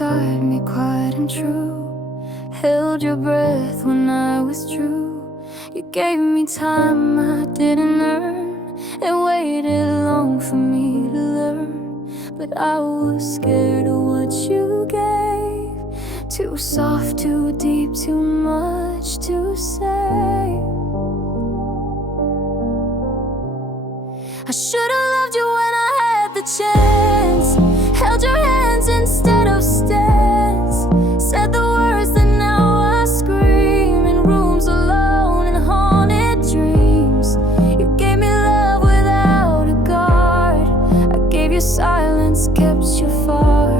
beside me, quiet and true. Held your breath when I withdrew. You gave me time I didn't earn, and waited long for me to learn. But I was scared of what you gave. Too soft, too deep, too much to say. I should've loved you when I had the chance. Held your hands instead of stands. Said the words that now I scream in rooms alone and haunted dreams. You gave me love without a guard. I gave you silence, kept you far.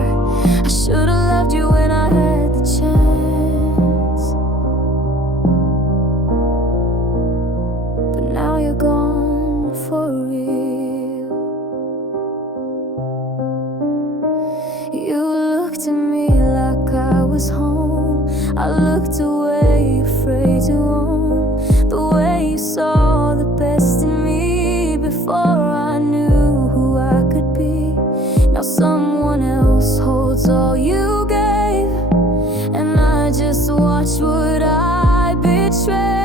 I should've loved you when I had the chance. But now you're gone for real. You looked at me like I was home. I looked away, afraid to own the way you saw the best in me before I knew who I could be. Now someone else holds all you gave, and I just watch what I betrayed.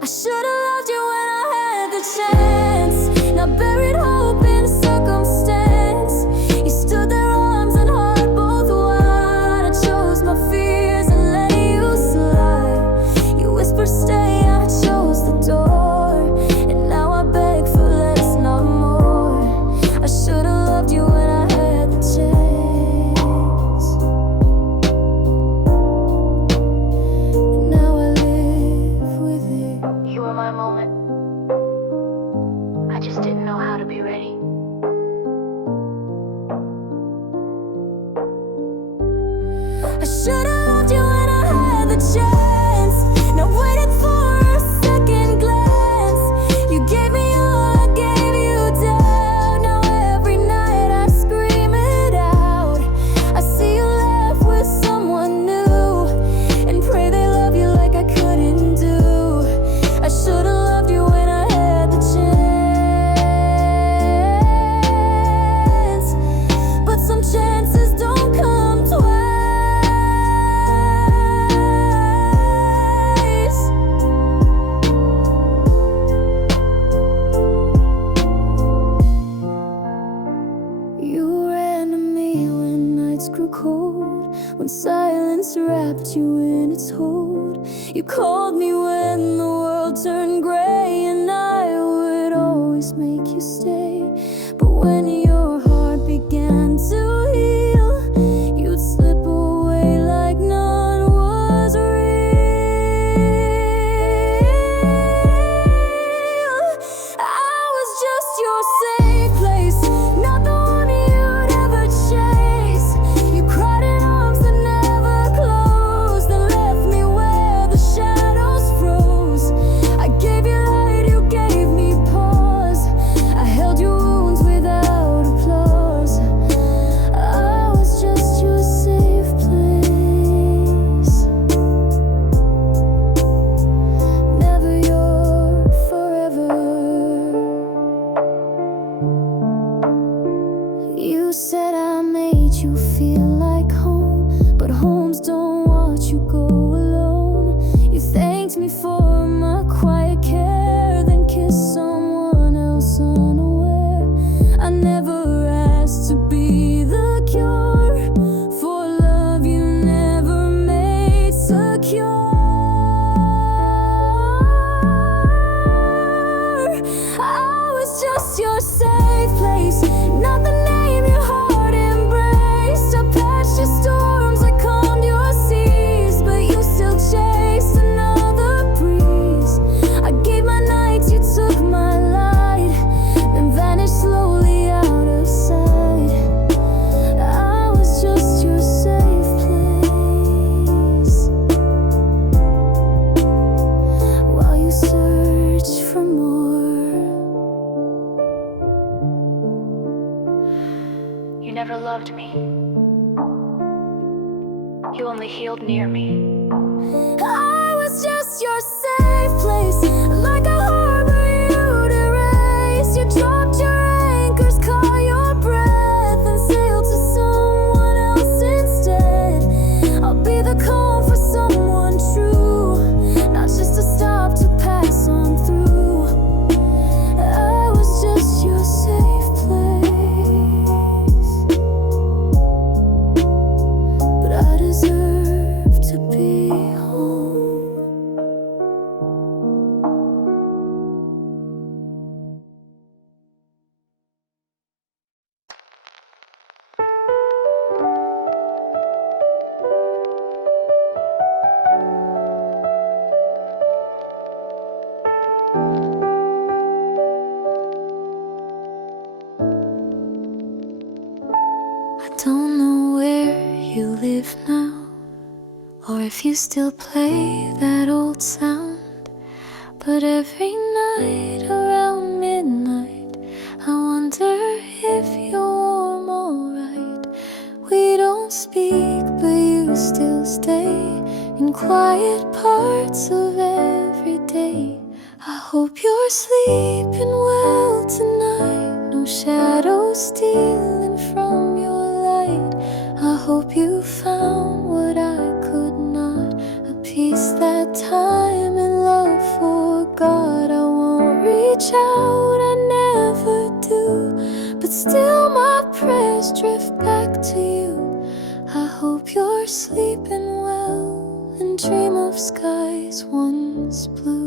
I should've loved you when I had the chance. Now buried hope in circumstance. You stood there, arms and heart both wide. I chose my fears and let you slide. You whispered stay, I chose the door. And now I beg for less, not more. I should've loved you when I had the chance. And now I live with it. You were my moment. I just didn't know how to be ready. I should've loved you when I had the chance. Now waited for a second glance. You gave me all, I gave you down. Now every night I scream it out. I see you laugh with someone new, and pray they love you like I couldn't do. I should've loved you when I had the chance. But some chances don't come twice. You ran to me when nights grew cold, when silence wrapped you in its hold. You called me when the world turned gray, and I would always make you stay. But when your heart began to heal, you'd slip away like none was real. I was just your safe place, not the one you'd ever chase. You cried in arms that never closed, and left me where the shadows froze. I gave you light, you gave me pause. I held your wounds without applause. I was just your safe place. Never your forever. You said I made you feel like home, but homes don't watch you go alone. You thanked me for my quiet care, then kissed someone else unaware. I never asked to be the cure for love you never made secure. I was just your safe place, not the name your heart embraced. I patched your storms, I calmed your seas, but you still chased another breeze. I gave my nights, you took my light, then vanished slowly out of sight. I was just your safe place, while you search for more. You never loved me. You only healed near me. I was just your safe place, like a harbor you'd erase. You dropped your anchors, call your breath. Don't know where you live now, or if you still play that old sound. But every night around midnight, I wonder if you're warm alright. We don't speak, but you still stay in quiet parts of every day. I hope you're sleeping well tonight, no shadows stealing from your light. I hope you found what I could not, a peace that time and love forgot. I won't reach out, I never do, but still my prayers drift back to you. I hope you're sleeping well and dream of skies once blue.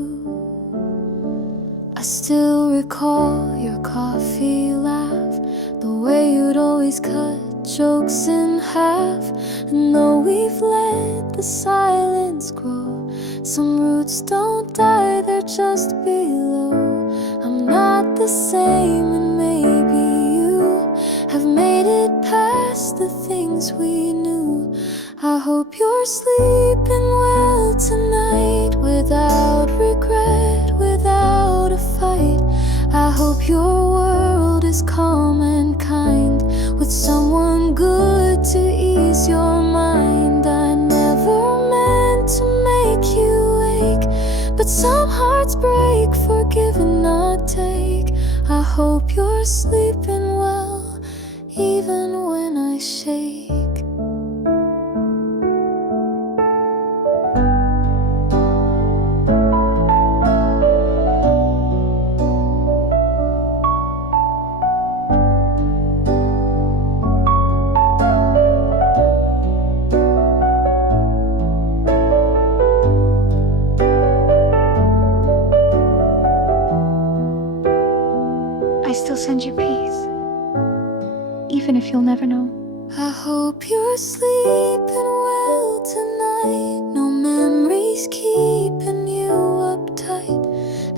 I still recall your coffee laugh, the way you'd always cut jokes in half. And though we've let the silence grow, some roots don't die, they're just below. I'm not the same, and maybe you have made it past the things we knew. I hope you're sleeping well tonight, without regret, without a fight. I hope your world is calm and kind, with someone good to ease your mind. I never meant to make you ache, but some hearts break, forgive and not take. I hope you're sleeping well, even when I shake. I still send you peace, even if you'll never know. I hope you're sleeping well tonight, no memories keeping you uptight.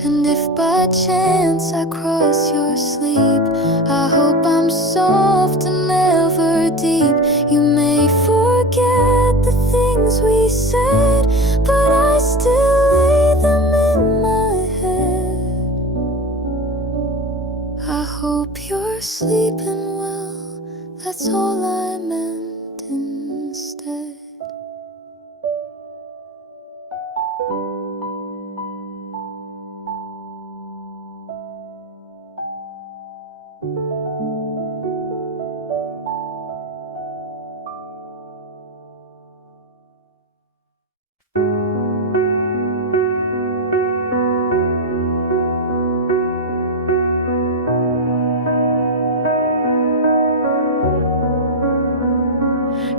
And if by chance I cross your sleep, I hope I'm soft and never deep. You may forget the things we said, but I still lay them in my head. I hope you're sleeping well, that's all I meant instead.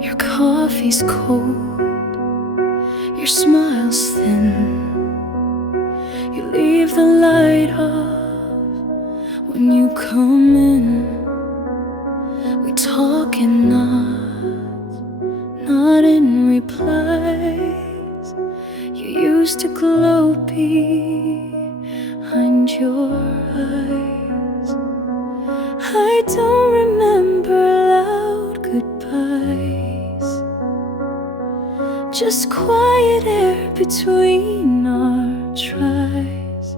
Your coffee's cold, your smile's thin. You leave the light off when you come in. We talk in nods, not in replies. You used to glow behind your eyes. I don't remember loud goodbyes, just quiet air between our tries.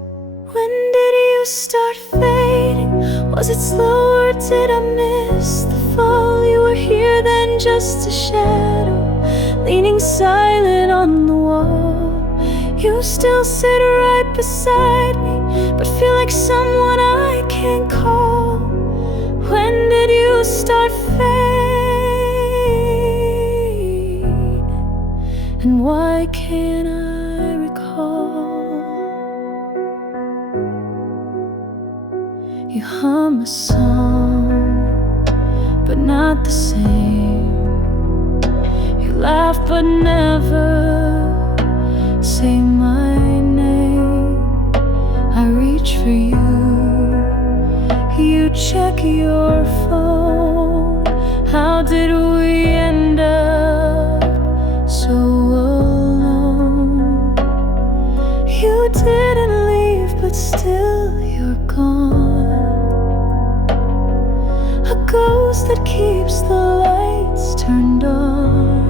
When did you start fading? Was it slow or did I miss the fall? You were here then, just a shadow, leaning silent on the wall. You still sit right beside me, but feel like someone I can't call. When did you start fading? And why can't I recall? You hum a song, but not the same. You laugh but never say my name. I reach for you, you check your phone. How did we end up so alone? You didn't leave, but still you're gone. A ghost that keeps the lights turned on.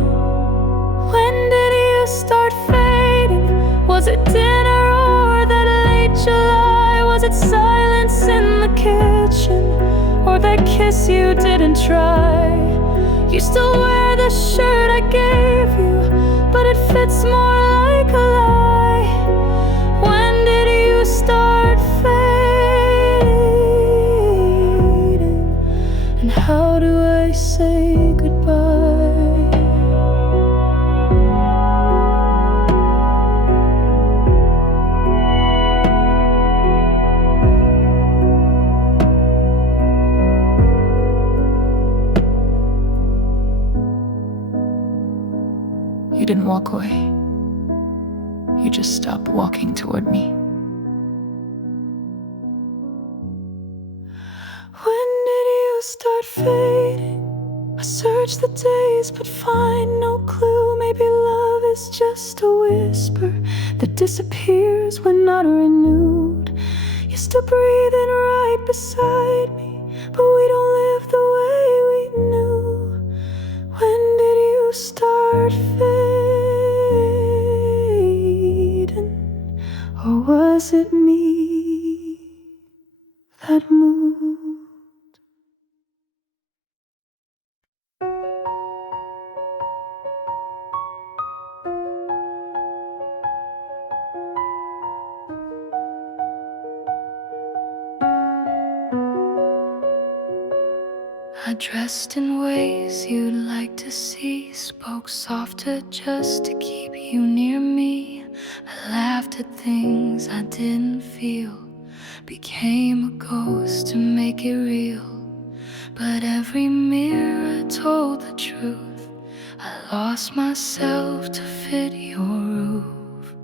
When did you start fading? Was it dinner or that late July? Was it silence in the kitchen, or that kiss you didn't try? You still wear the shirt I gave you, but it fits more like a lie. When did you start fading? And how do I say goodbye? You didn't walk away. You just stopped walking toward me. When did you start fading? I search the days but find no clue. Maybe love is just a whisper that disappears when not renewed. You're still breathing right beside me, but we don't live the way we knew. When did you start fading? Or was it me that moved? I dressed in ways you'd like to see, spoke softer just to keep you near me. I laughed at things I didn't feel, became a ghost to make it real. But every mirror told the truth. I lost myself to fit your roof.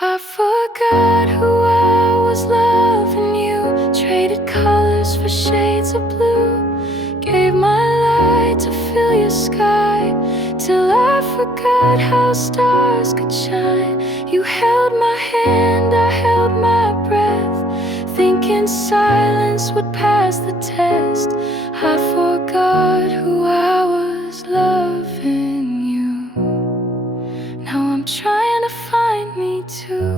I forgot who I was loving you, traded colors for shades of blue, gave my light to fill your sky, till I forgot how stars could shine. You held my hand, I held my breath, thinking silence would pass the test. I forgot who I was loving you. Now I'm trying to find me too.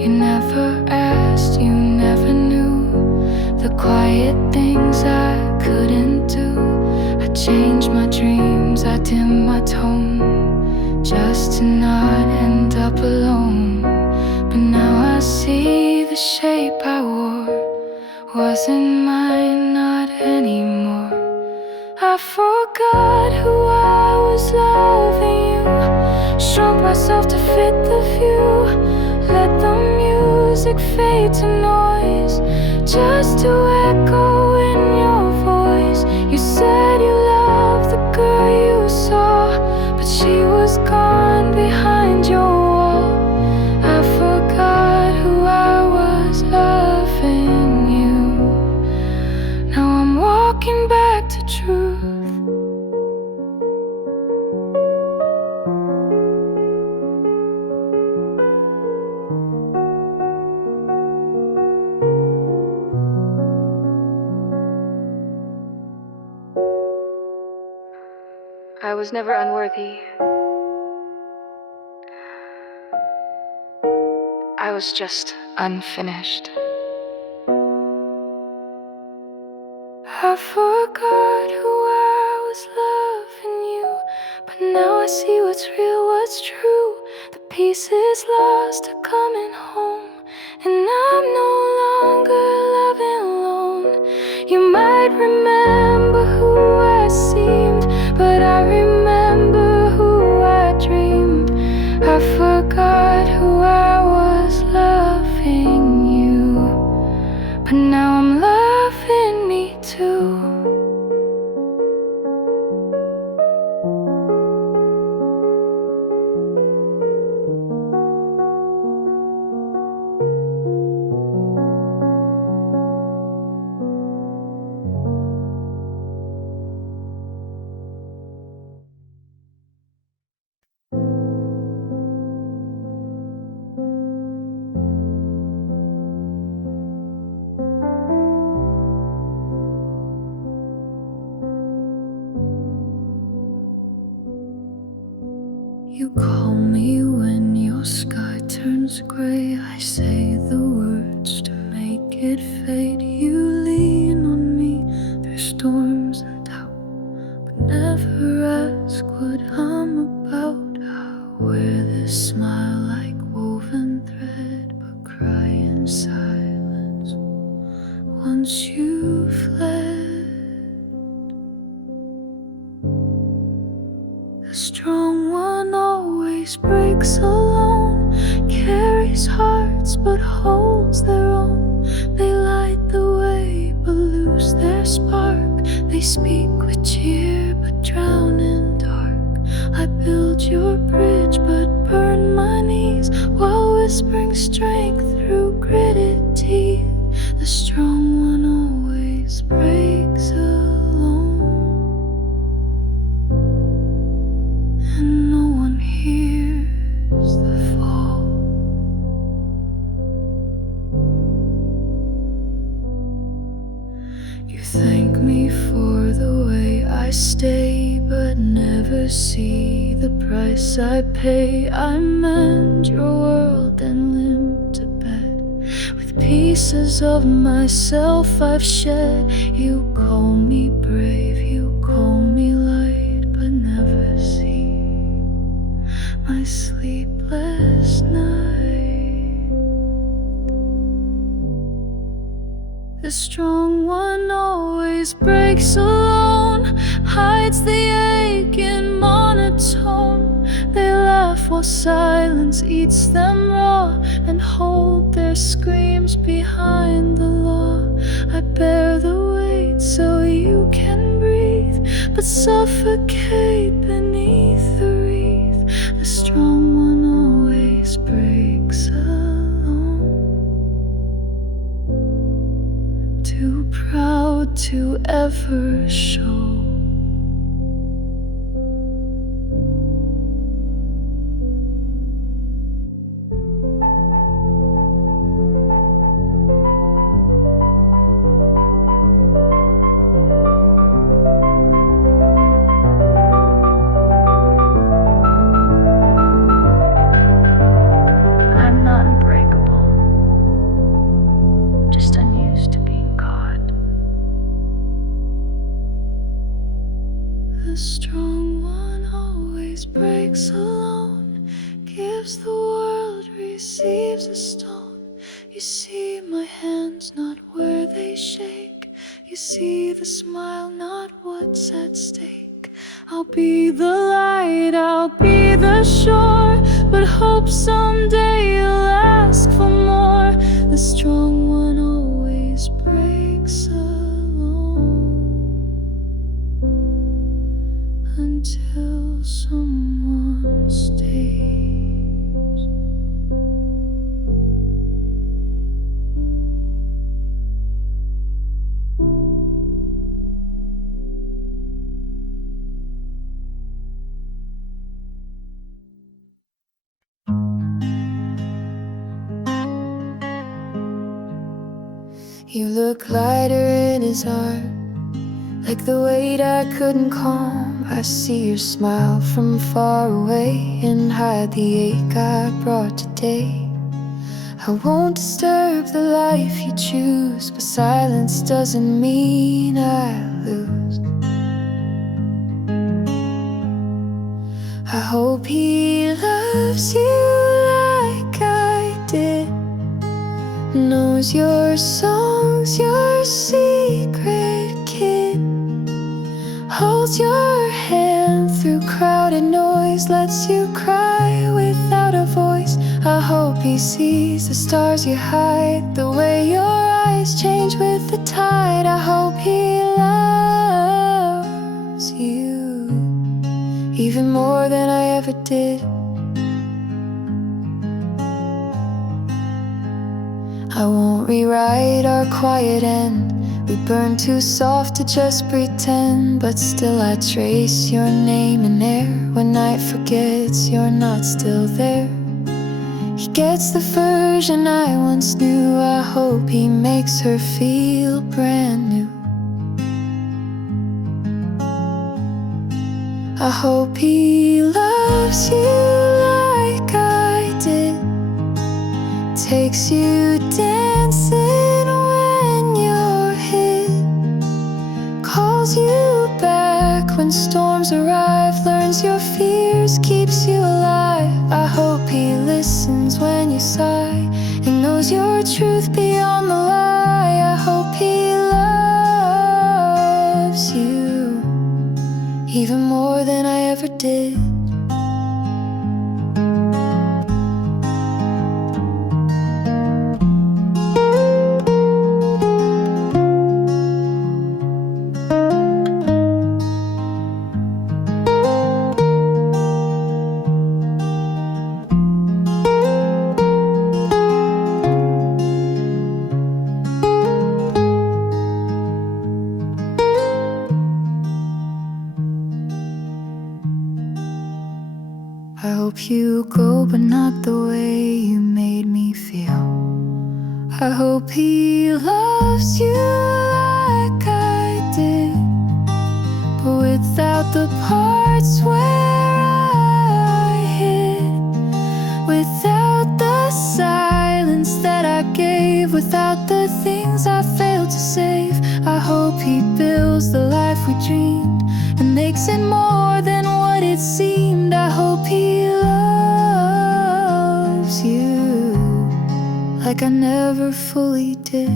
You never asked, you never knew the quiet things I couldn't do. I changed my dreams, I dimmed my tone, just to not end up alone. But now I see the shape I wore wasn't mine, not anymore. I forgot who I was loving you, shrunk myself to fit the view, let the music fade to noise, just to echo in your voice. You said you loved the girl you saw, but she was gone behind your wall. I forgot who I was loving you. Now I'm walking back to truth. I was never unworthy. I was just unfinished. I forgot who I was loving you, but now I see what's real, what's true. The pieces lost are coming home, and I'm no longer loving alone. You might remember who I seemed, but I remember who I dreamed. I forgot who I was loving you, but now I'm loving me too. way I say the words to make it fade. You lean on me through storms and doubt, but never ask what I'm about. I wear this smile like woven thread, but cry in silence once you fled. The strong one always breaks alone, carries hearts but holds their own. They light the way but lose their spark. They speak with cheer but drown in dark. I build your bridge but burn my knees, while whispering strength through gritted teeth. The strong one always breaks alone, and no one hears the fall. You thank me for the way I stay, but never see the price I pay. I mend your world and limp to bed with pieces of myself I've shed. You call me brave, you call me light, but never see my sleepless night. The strong one always breaks alone, hides the ache in monotone. They laugh while silence eats them raw, and hold their screams behind the law. I bear the weight so you can breathe, but suffocate beneath the wreath. The strong one always breaks alone, too proud to ever show. I'm not unbreakable, just unused to being caught. The strong one always breaks alone, gives the world, receives a stone. You see my hands, not where they shake. You see the smile, not what's at stake. I'll be the light, I'll be the shore, but hope someday you'll ask for more. The strong one always breaks alone, until someone stays. You look lighter in his arm, like the weight I couldn't calm. I see your smile from far away and hide the ache I brought today. I won't disturb the life you choose, but silence doesn't mean I lose. I hope he loves you like I did, knows your songs, your secret kid, holds your hand through crowded noise, lets you cry without a voice. I hope he sees the stars you hide, the way your eyes change with the tide. I hope he loves you even more than I ever did. I won't rewrite our quiet end. We burn too soft to just pretend, but still I trace your name in air. When night forgets you're not still there. He gets the version I once knew. I hope he makes her feel brand new. I hope he loves you like I did, takes you dancing when you're hit, calls you back when storms arrive, learns your fears, keeps you alive. I hope he listens when you sigh and knows your truth beyond the lie. I hope he loves you even more than I ever did. I hope you go, but not the way you made me feel. I hope he loves you like I did, but without the parts where I hid, without the silence that I gave, without the things I failed to save. I hope he builds the life we dreamed and makes it more than what it seemed. I hope he loves you like I never fully did.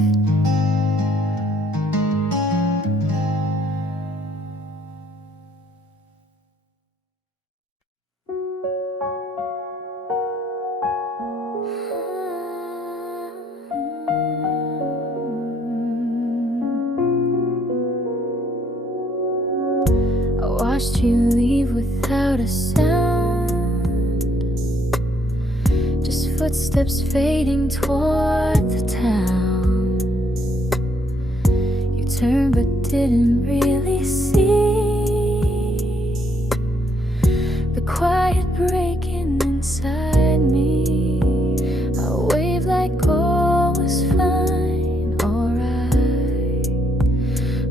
I watched you leave without a sound, just footsteps fading toward the town. You turned but didn't really see the quiet breaking inside me. I waved like all was fine, alright,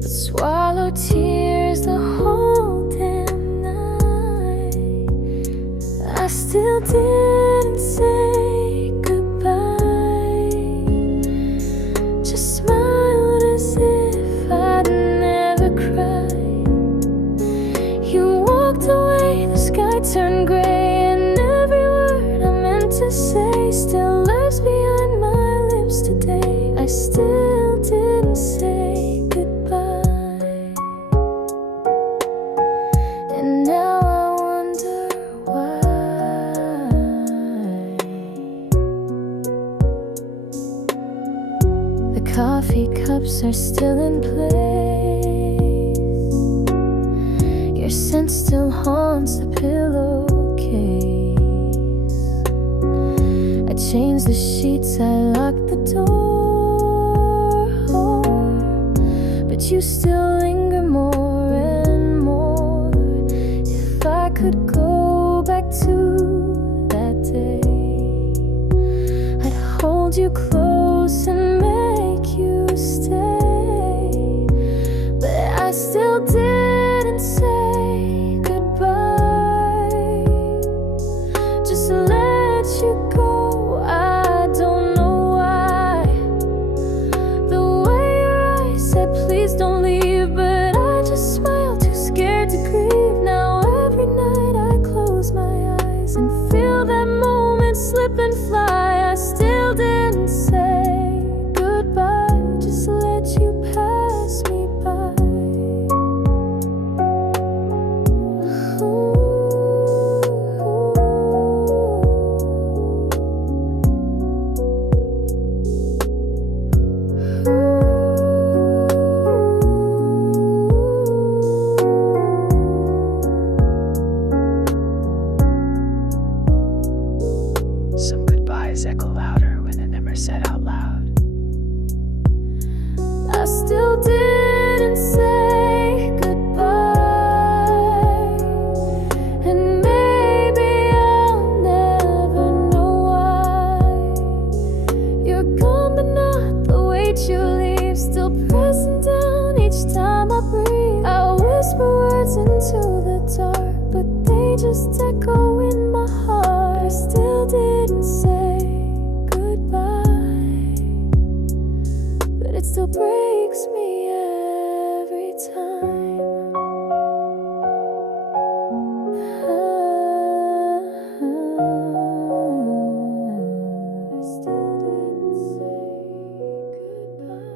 but swallowed tears the whole damn night. I still didn't say goodbye, just smiled as if I'd never cried. You walked away, the sky turned gray, and every word I meant to say still lives behind my lips today. I still didn't say goodbye, and now I wonder why. The coffee cups are still in place, your scent still haunts the pillowcase. I changed the sheets, I locked the door, but you still linger more and more. If I could go back to that day, I'd hold you close and make you stay, but I still didn't say goodbye, just let you go. I don't know why. The way your eyes said please don't leave, but I just smiled, too scared to grieve. Now every night I close my eyes and feel that moment slip and fly. I still didn't say still breaks me every time. I still didn't say goodbye.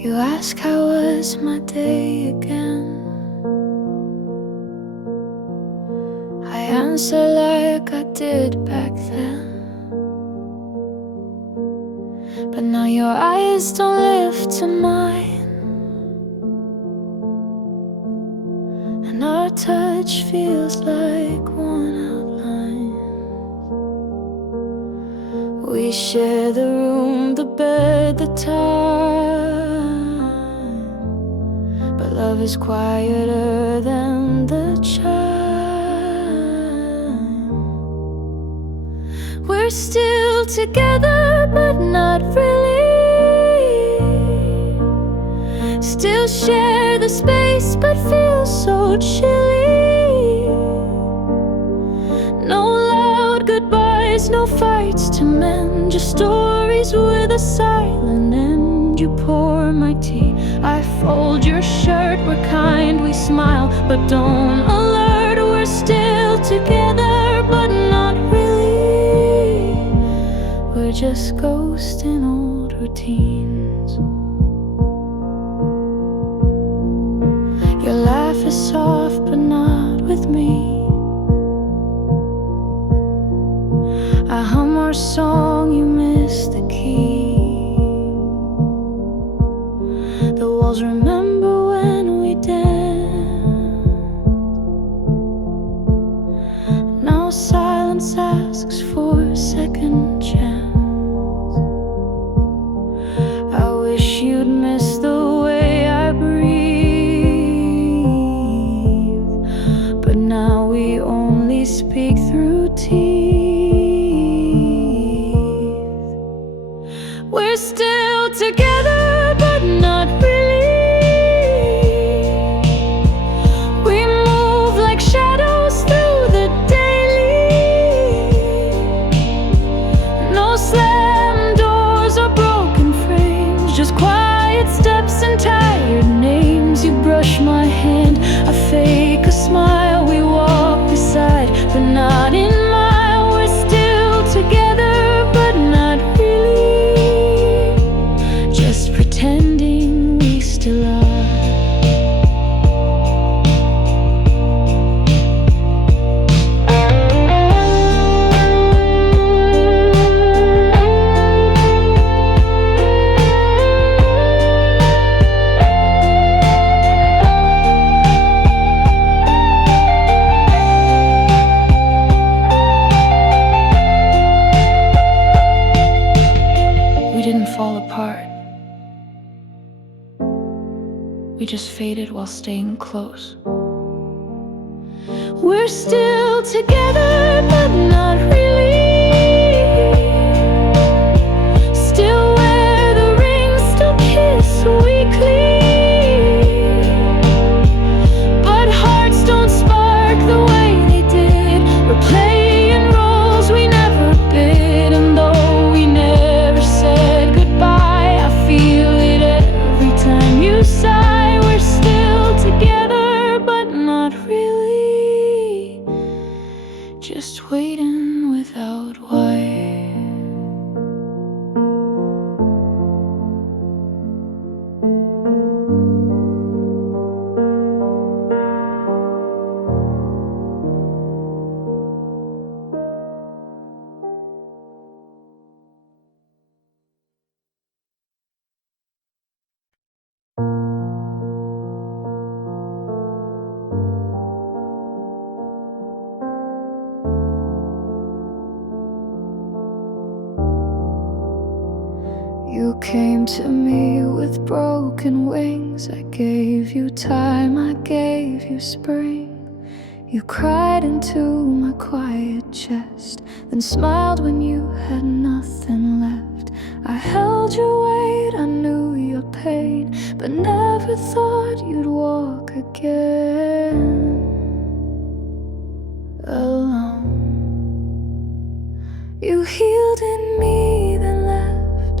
You ask how was my day again. I answer like I did back then. But now your eyes don't lift to mine, and our touch feels like one outline. We share the room, the bed, the time, but love is quieter than the chime. We're still together, but not really. Still share the space, but feel so chilly. No loud goodbyes, no fights to mend, just stories with a silent end. You pour my tea, I fold your shirt. We're kind, we smile, but don't alert. We're still together, but not really. We're just ghosts in old routines. Your laugh is soft, but not with me. I hum our song, you miss the key. The walls remember when we danced. Now silence asks for a second chance. I wish you'd miss the way I breathe, but now we only speak through teeth. We're still together, but not really. We move like shadows through the daily. No slam doors or broken frames, just quiet steps and tired names. You brush my hand, I fake a smile. We walk beside, but not in mile. We're still together, but not really. Just pretending we still are. We didn't fall apart. We just faded while staying close. We're still together, but not really. Still wear the ring, still kiss weekly. But hearts don't spark the way they did. We're playing roles we never bid. And though we never said goodbye, I feel it every time you sigh. We're still together, but not really. Just waiting without why. You came to me with broken wings. I gave you time, I gave you spring. You cried into my quiet chest, then smiled when you had nothing left. I held your weight, I knew your pain, but never thought you'd walk again alone. You healed in me, then left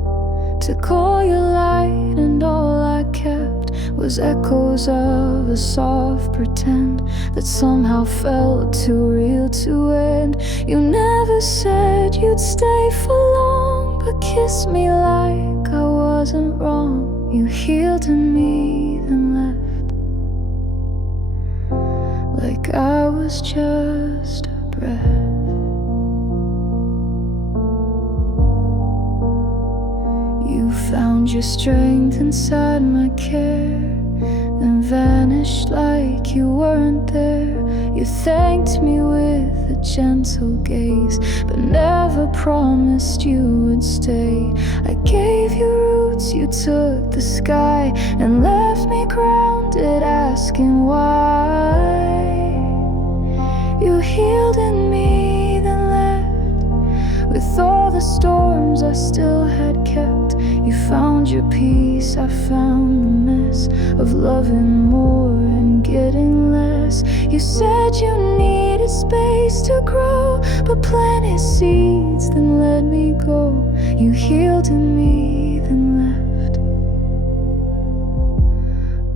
to call your light, and all I kept was echoes of a soft pretend that somehow felt too real to end. You never said you'd stay for long, but kissed me like I wasn't wrong. You healed in me, then left like I was just a breath. You found your strength inside my care, then vanished like you weren't there. You thanked me with a gentle gaze, but never promised you would stay. I gave you roots, you took the sky, and left me grounded, asking why. You healed in me, then left with all the storms I still had kept. You found your peace, I found the mess of loving more and getting less. You said you needed space to grow, but planted seeds, then let me go. You healed in me, then left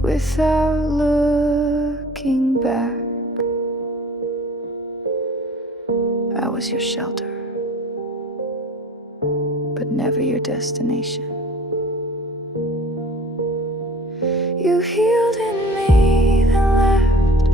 without looking back. I was your shelter, but never your destination. You healed in me, then left.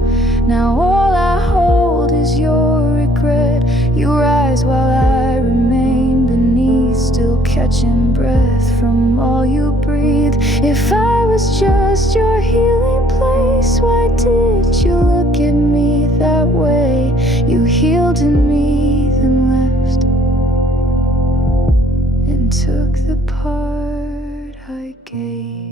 Now all I hold is your regret. You rise while I remain beneath, still catching breath from all you breathe. If I was just your healing place, why did you look at me that way? You healed in me, then left, and took the part I gave.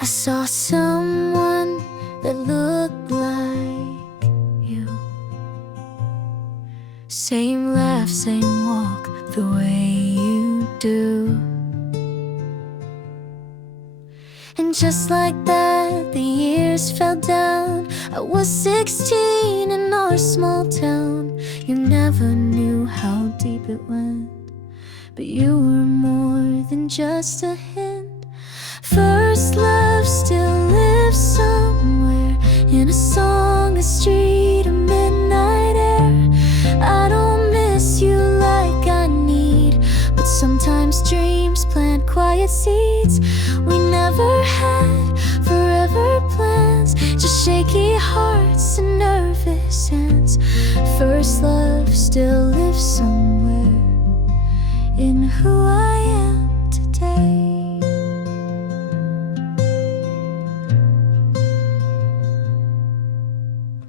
I saw someone that looked like you. Same laugh, same walk, the way you do. And just like that, the years fell down. I was 16 in our small town. You never knew how deep it went, but you were more than just a hint. First love still lives somewhere, in a song, a street, a midnight air. I don't miss you like I need, but sometimes dreams plant quiet seeds. We never had forever plans, just shaky hearts and nervous hands. First love still lives somewhere in who I am today.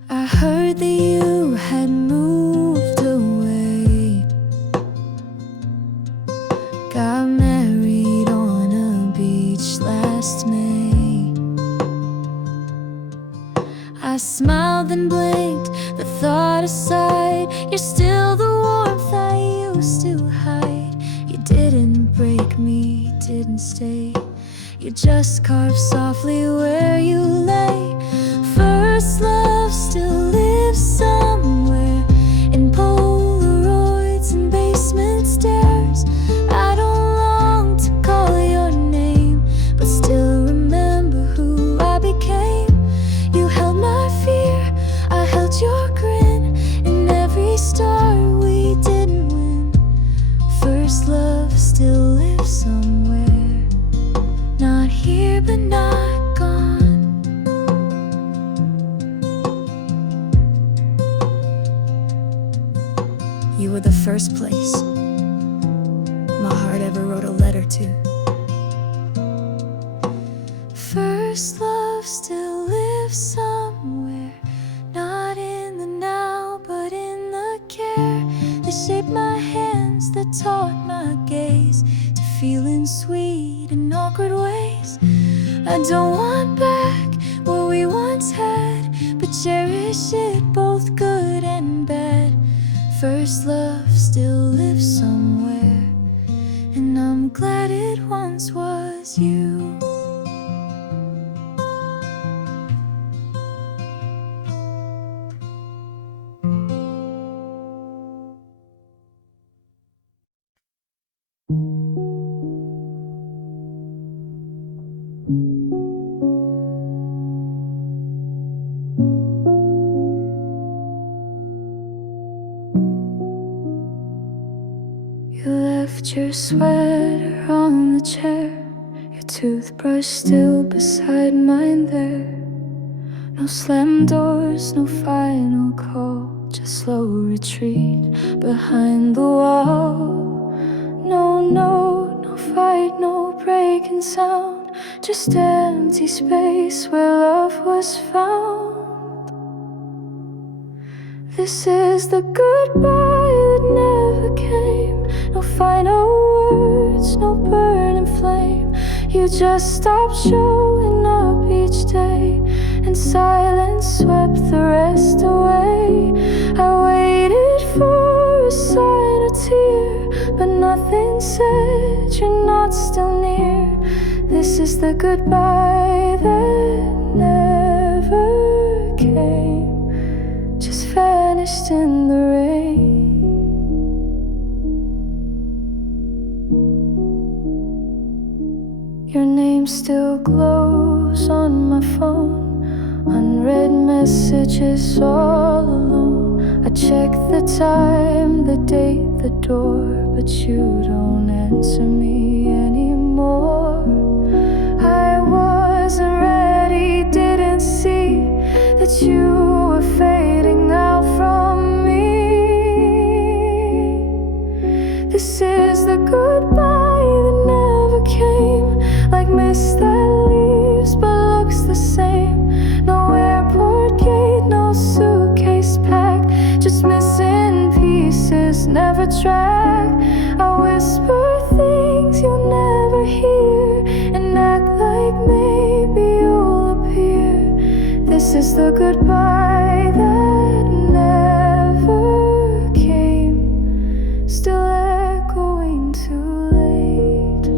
I heard that you had moved away, got married on a beach last May. I smiled and blinked, the thought aside. You're still the warmth I used to hide. You didn't break me, didn't stay. You just carved softly where you lay. First love still lives somewhere, in Polaroids and basement stairs. I don't long to call your name, but still remember who I became. You held my fear, I held your grin, and every star we didn't win. First love still lives somewhere, not here but not gone. You were the first place my heart ever wrote a letter to. First love still lives somewhere, not in the now but awkward ways. I don't want back what we once had, but cherish it, both good and bad. First love still lives somewhere, and I'm glad it once was you. You left your sweater on the chair, your toothbrush still beside mine there. No slam doors, no final call, just slow retreat behind the wall. No fight, no breaking sound, just empty space where love was found. This is the goodbye that never came. No final words, no burning flame. You just stopped showing up each day, and silence swept the rest away. I waited for a sign, a tear, but nothing said you're not still near. This is the goodbye that never came, just vanished in the rain. Your name still glows on my phone, unread messages all alone. I check the time, the date, the door, but you don't answer me anymore. I wasn't ready, didn't see that you were fading out from me. This is the goodbye that never came, like mist that leaves but looks the same. No airport gate, no suitcase packed, just missing pieces, never track. I whisper things you'll never hear, and act like maybe you'll appear. This is the goodbye that never came, still echoing too late.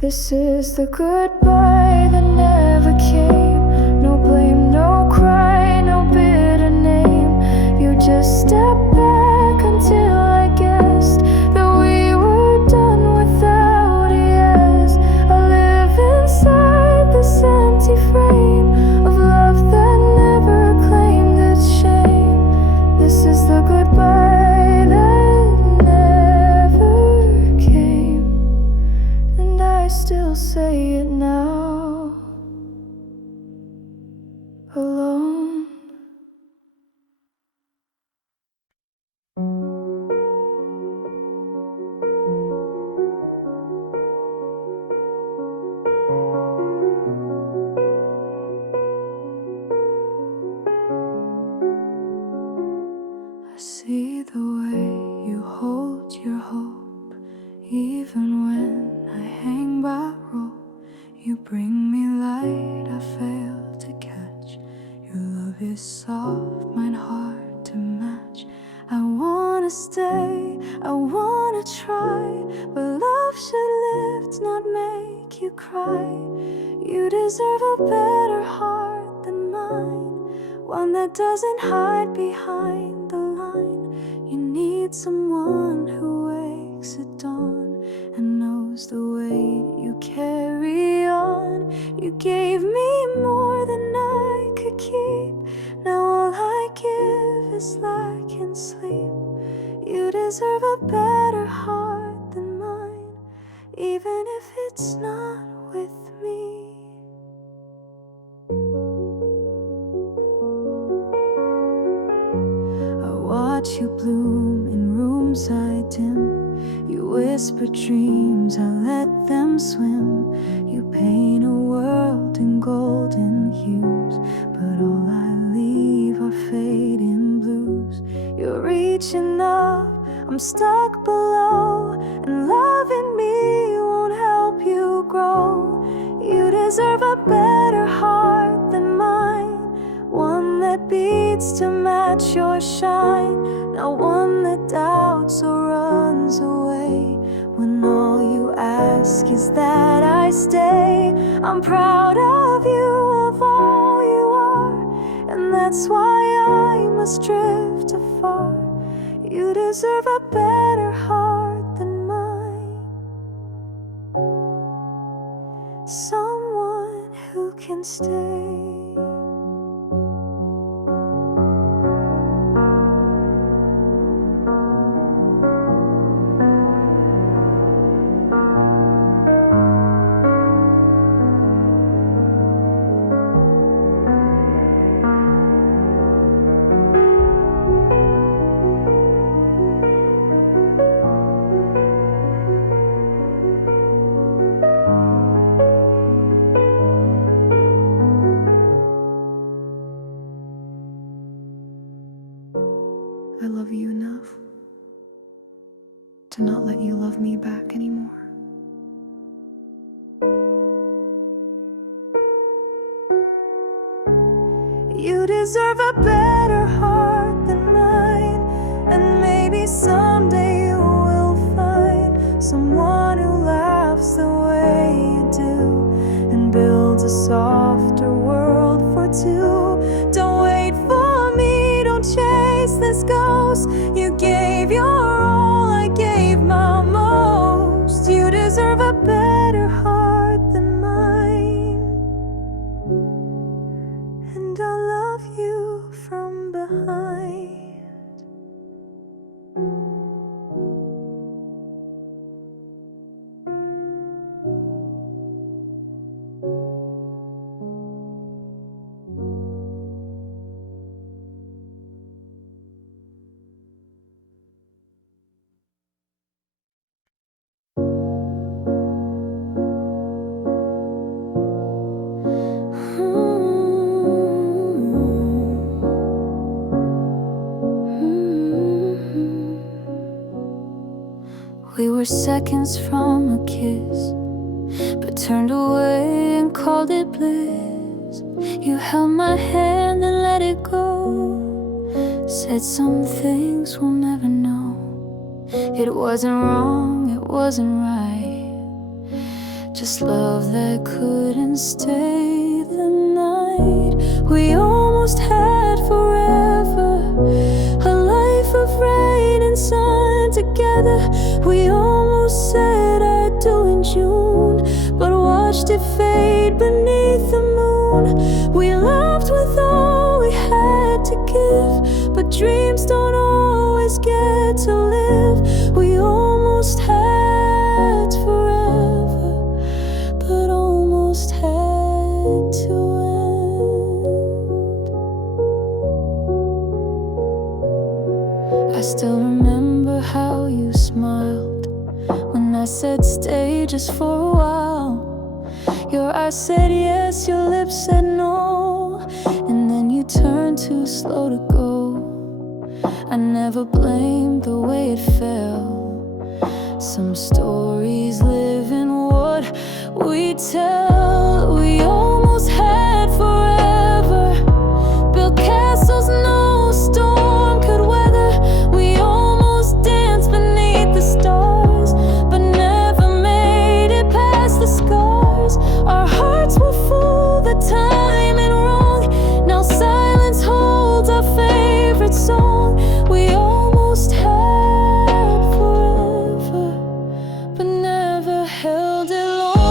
This is the goodbye that never came. No blame, no cry, no bitter name. You just stepped back until I guessed that we were done without a yes. I live inside this empty frame of love that never claimed its shame. This is the goodbye that never came, and I still say it now, alone. I see the way you hold your hope, even when I hang by rope. You bring me light I fail to catch. Your love is soft, mine hard to match. I wanna stay, I wanna try, but love should lift, not make you cry. You deserve a better heart than mine, one that doesn't hide behind the line. You need someone who wakes at dawn and knows the weight you carry on. You gave me more than I could keep, now all I give is lack and sleep. You deserve a better heart than mine, even if it's not with me. watch you bloom in rooms I dim. You whisper dreams, I let them swim. You paint a world in golden hues, but all I leave are fading blues. You're reaching up, I'm stuck below, and loving me won't help you grow. You deserve a better heart than mine, one that beats to match your shine, not one that doubts or runs away when all you ask is that I stay. I'm proud of you, of all you are, and that's why I must drift afar. You deserve a better heart than mine, someone who can stay. I love you enough to not let you love me back anymore. You deserve a better heart than mine, and maybe someday you will find someone who laughs the way you do and builds a softer world for two. Don't wait for me, don't chase this ghost. You gave your all, I gave my most. You deserve a better heart than mine, and I'll love you from behind. We were seconds from a kiss, but turned away and called it bliss. You held my hand and let it go, said some things we'll never know. It wasn't wrong, it wasn't right, just love that couldn't stay the night. We almost had forever, a life of rain and sun together. We almost said I do in June, but watched it fade beneath the moon. We loved with all we had to give, but dreams don't always get to live. We almost had forever, but almost had to end. I still remember how you smiled when I said stay just for a while. Your eyes said yes, your lips said no, and then you turned too slow to go. I never blamed the way it felt. Some stories live in what we tell. We almost had forever, built castles no storm could weather. We almost danced beneath the stars, but never made it past the scars. Our hearts were full, the timing wrong. Now silence holds our favorite song. We almost had forever, but never held it long.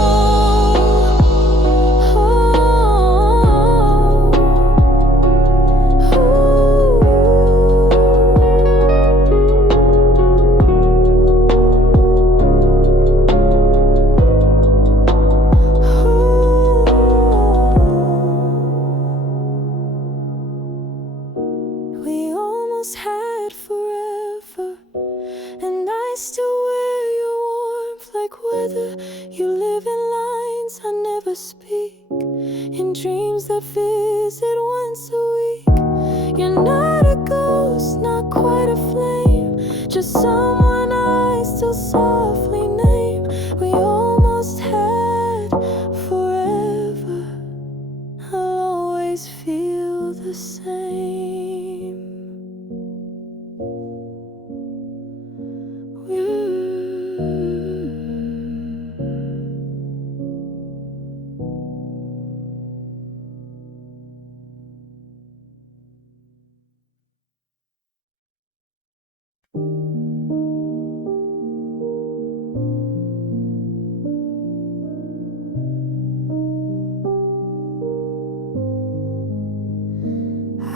that visit once a week. You're not a ghost, not quite a flame, just someone I still softly name. We almost had forever. I'll always feel the same.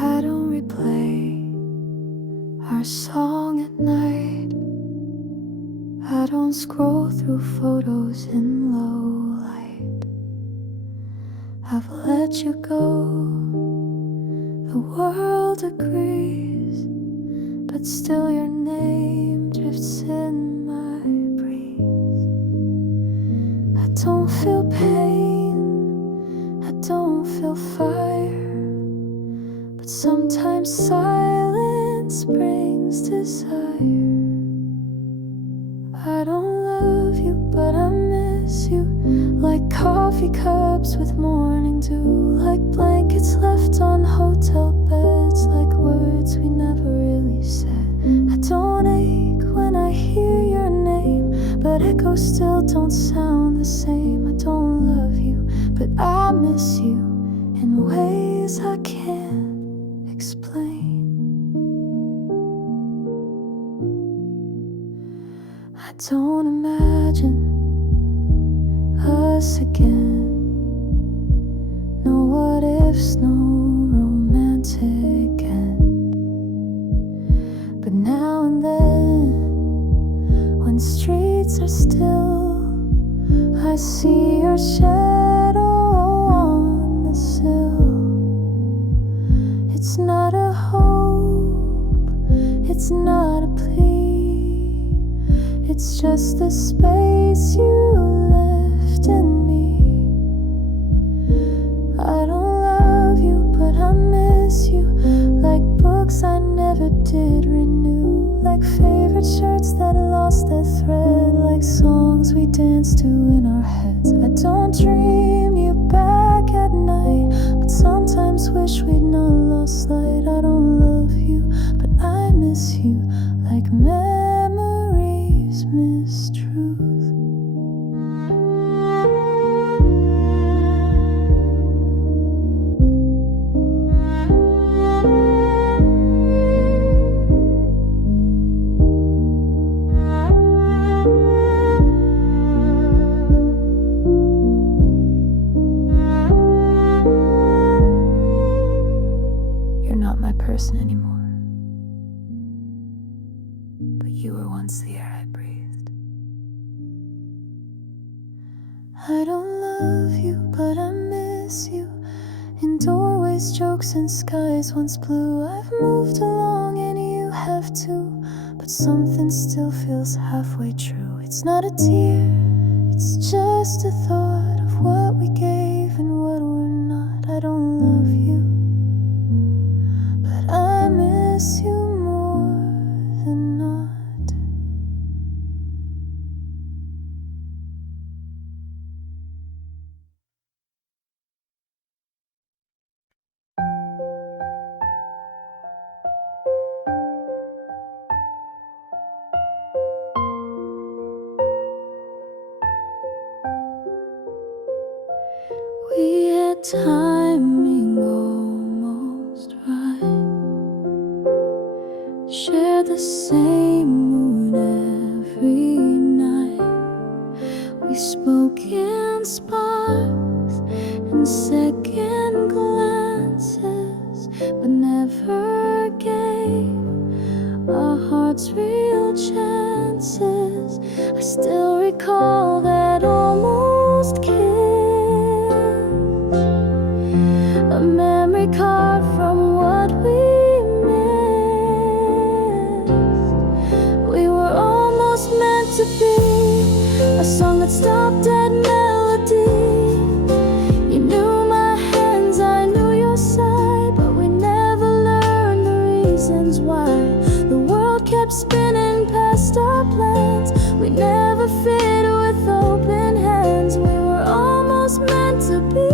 I don't replay our song at night. I don't scroll through photos in low light. I've let you go, the world agrees, but still your name drifts in my breeze. I don't feel pain, I don't feel fire, but sometimes silence brings desire. I don't love you, but I miss you, like coffee cups with morning dew, like blankets left on hotel beds, like words we never really said. I don't ache when I hear your name, but echoes still don't sound the same. I don't love you, but I miss you in ways I can't explain. I don't imagine us again. No what ifs, no romantic end. But now and then, when streets are still, I see your shadow on the sill. It's not a hope, it's not a plea, it's just the space you left in me. I don't love you, but I miss you, like books I never did renew, like favorite shirts that lost their thread, like songs we danced to in our heads. I don't dream you back at night, but sometimes wish we'd not lost light. I don't love you, but I miss you, like memories miss truth. You're not my person anymore, but you were once the air I breathed. I don't love you, but I miss you, in doorways, jokes, and skies once blue. I've moved along and you have too, but something still feels halfway true. It's not a tear, it's just a thought of what we gave and what we're not. I don't love you, but I miss you more than not. We had timing almost right, shared the same mood every night. We spoke in sparks and second glances, but never gave our hearts real chances. I still recall that almost kiss, a memory carved from what we missed. We were almost meant to be a song that stopped at melody. You knew my hands, I knew running past our plans. We never fit with open hands. We were almost meant to be,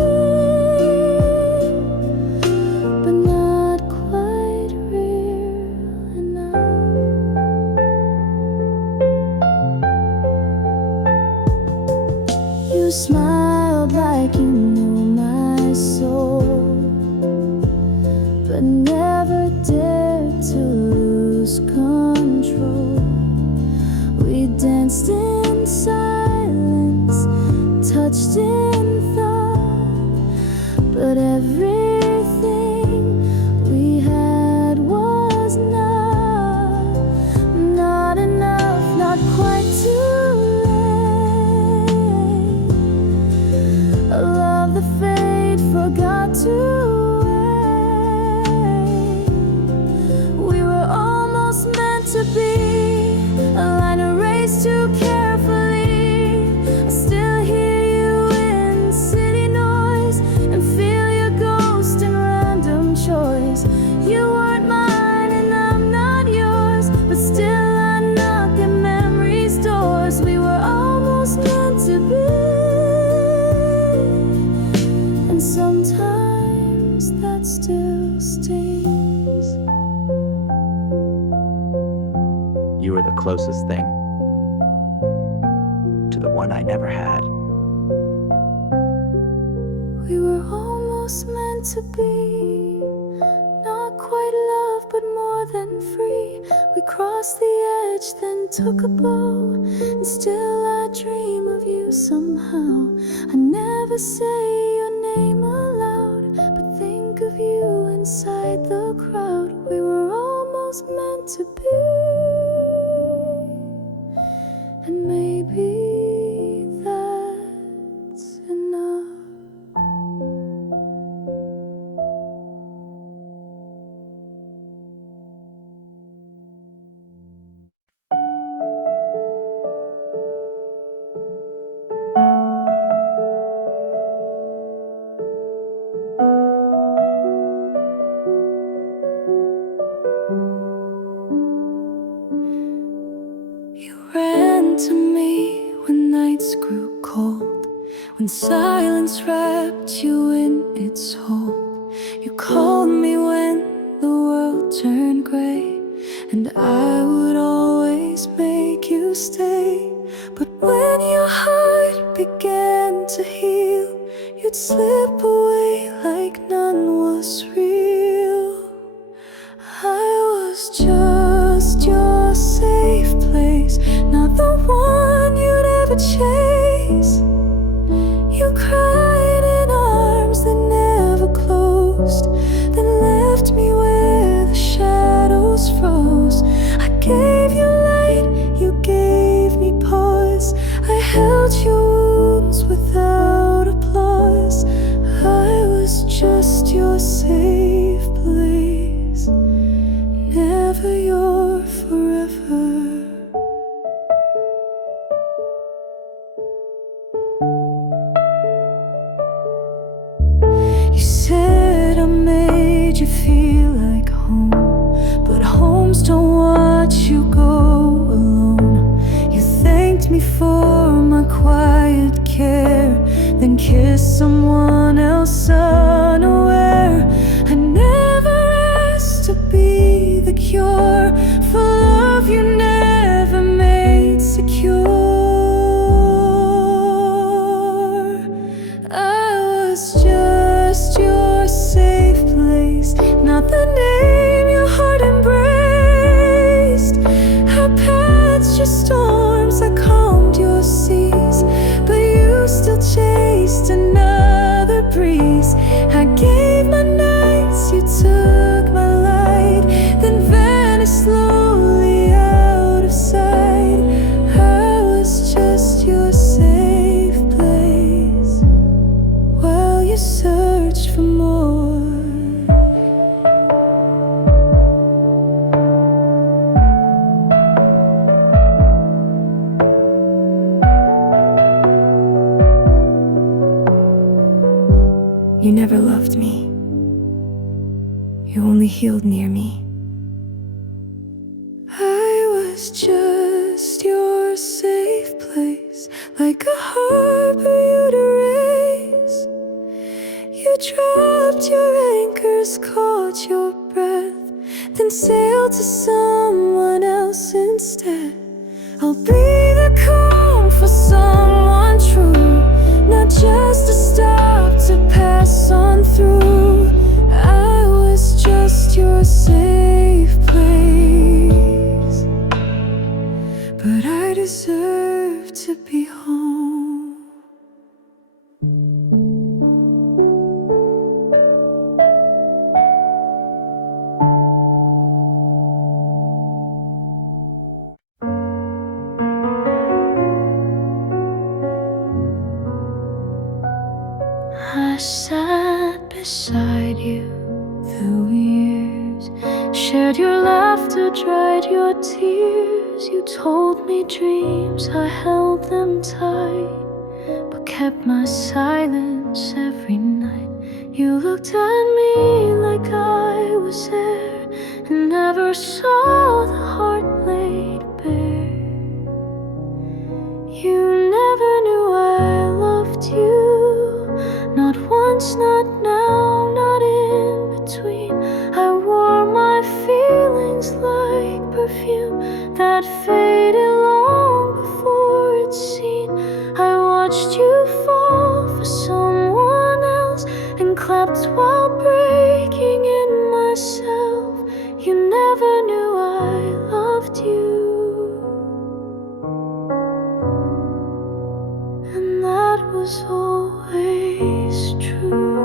but not quite real enough. You smiled like you knew my soul, but never dared to lose control. We danced in silence, touched in thought, but everything we had was not enough, not quite too late. A love the fate forgot to wait. We were almost meant to be, a line erased too carefully. I still hear you in city noise and feel your ghost in random choice. You weren't mine and I'm not yours, but still I knock at memory's doors. We were almost meant to be, and sometimes that still stings. You were the closest thing to the one I never had. We were almost meant to be, not quite love, but more than free. We crossed the edge, then took a bow, and still I dream of you somehow. I never say your name aloud, but think of you inside the crowd. We were almost meant to be, and maybe that's enough. You ran to me when nights grew cold, when silence wrapped you in its hold. You called me when the world turned gray, and I would always make you stay. But when your heart began to heal, you'd slip away like none was real. I was just your safe place, not the one you'd ever chase. You cried in arms that never closed, then left me where the shadows froze. I gave you light, you gave me pause. I held your wounds without applause. I was just your safe place, never your forever. You said I made you feel like home, but homes don't watch you go alone. You thanked me for my quiet care, then kissed someone else unaware. I never asked to be the cure for love you never made secure. I was just your safe place, not the name your heart embraced. I patched your storms, I calmed your seas, but you still chased another breeze. I gave my nights, you took my light, then vanished slowly out of sight. I was just your safe place while you searched for more. You never loved me. You only healed near me. I was I'll be the calm for someone true, not just a stop to pass on through. I was just your safe place, but I deserve to be home. I sat beside you through years, shared your laughter, dried your tears. You told me dreams, I held them tight, but kept my silence every night. You looked at me like I was there, and never saw the heart laid bare. You never knew I loved you, not once, not now, not in between. I wore my feelings like perfume that faded long before it's seen. I watched you fall for someone else and clapped while breaking in myself. You never knew I loved you, and that was always true.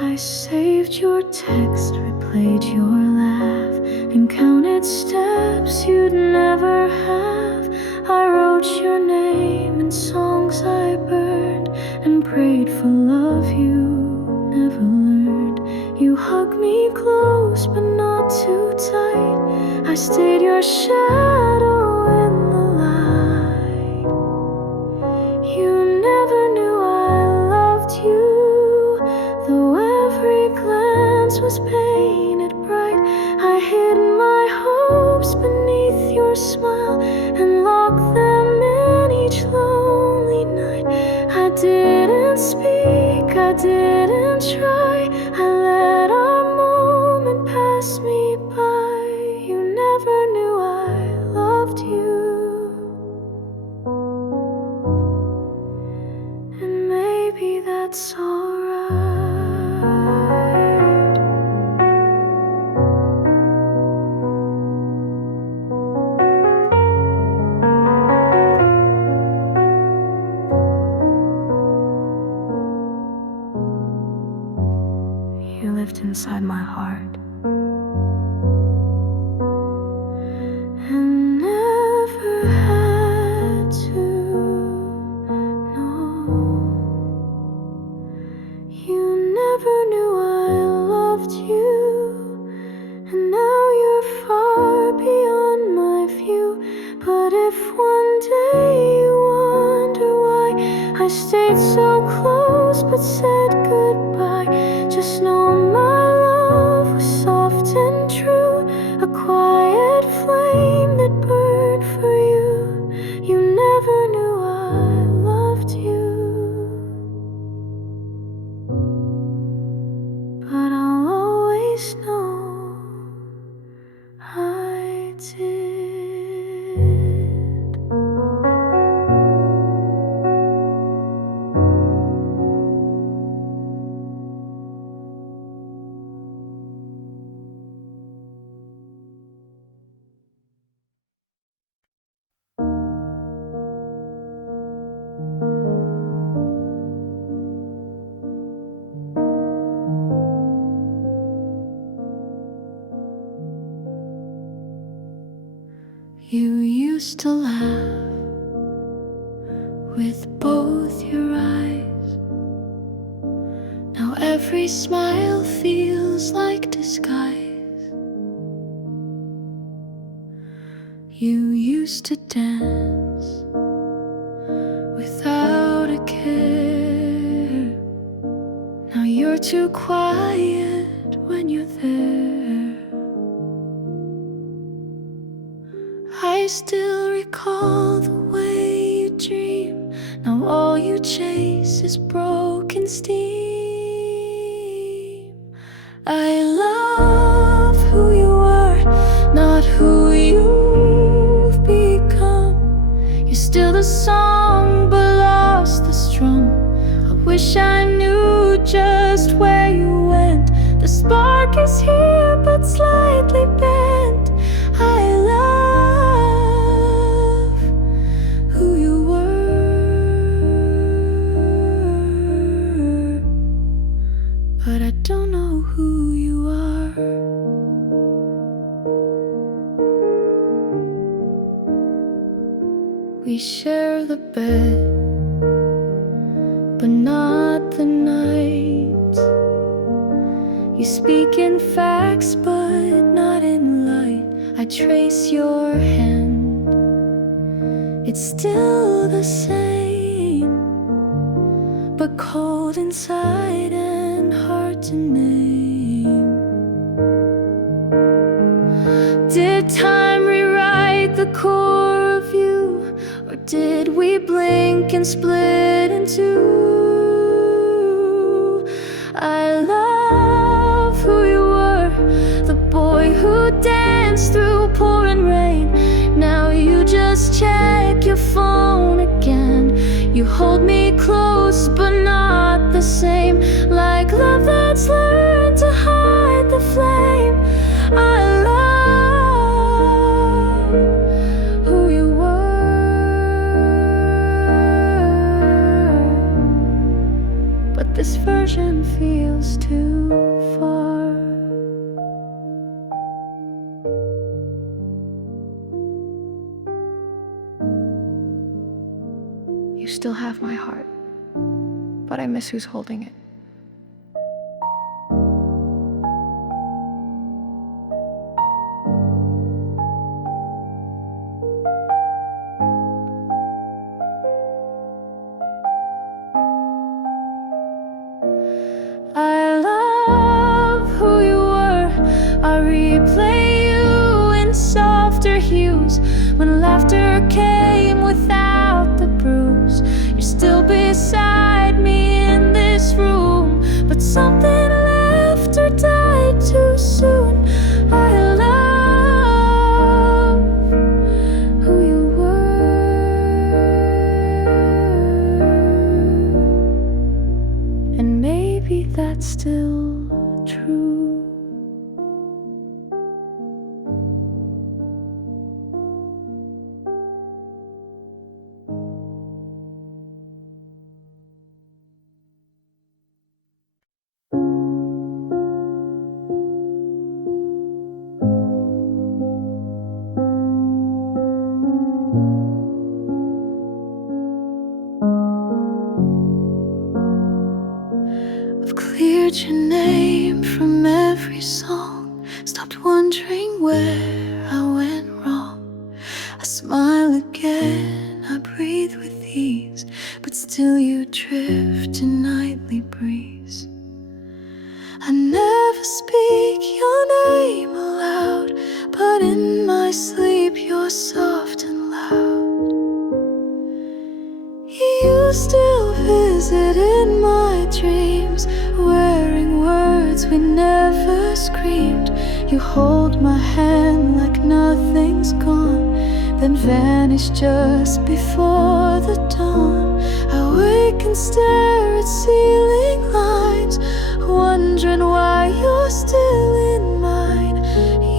I saved your text, replayed your laugh, and counted steps you'd never have. I wrote your name in songs I burned, and prayed for love you never learned. You hugged me close but not too tight. I stayed your shadow in the light. You never knew I loved you, though every glance was painted bright. I hid my hopes beneath your smile and locked them in each lonely night. I didn't speak, I didn't try. I let our moment pass me by. You never knew I loved you, and maybe that's alright. You lived inside my heart and never had to know. You never knew I loved you, and now you're far beyond my view. But if one day you wonder why I stayed so close but said goodbye, just know my love was soft and true, a quiet flame that burned for you. You never knew I loved you, but I'll always know I did. You used to laugh with both your eyes. Now every smile feels like disguise. You used to dance without a care. Now you're too quiet when you're there. I still recall the way you dream. Now all you chase is broken steam. I love who you We share the bed, but not the night. You speak in facts, but not in light. I trace your hand, it's still the same, but cold inside and hard to name. Did time rewrite the core of you, or did we blink and split in two? I love who you were, the boy who danced through pouring rain. Now you just check your phone again. You hold me close but not the same, like love that's learned to hide the flame. I love who you were, but this version feels too far. You still have my heart, but I miss who's holding it. I love who you were. I replay you in softer hues. When laughter came without the bruise, you're still beside me in this room, but something left or died too soon. I love who you were, and maybe that's still true. I've cleared your name from every song, stopped wondering where I went wrong. I smile again, I breathe with ease, but still you drift in nightly breeze. I never speak your name aloud, but in my sleep you're soft and loud. You still visit in my dreams, wearing words we never screamed. You hold my hand like nothing's gone, then vanish just before the dawn. I wake and stare at ceiling lines, wondering why you're still in mine.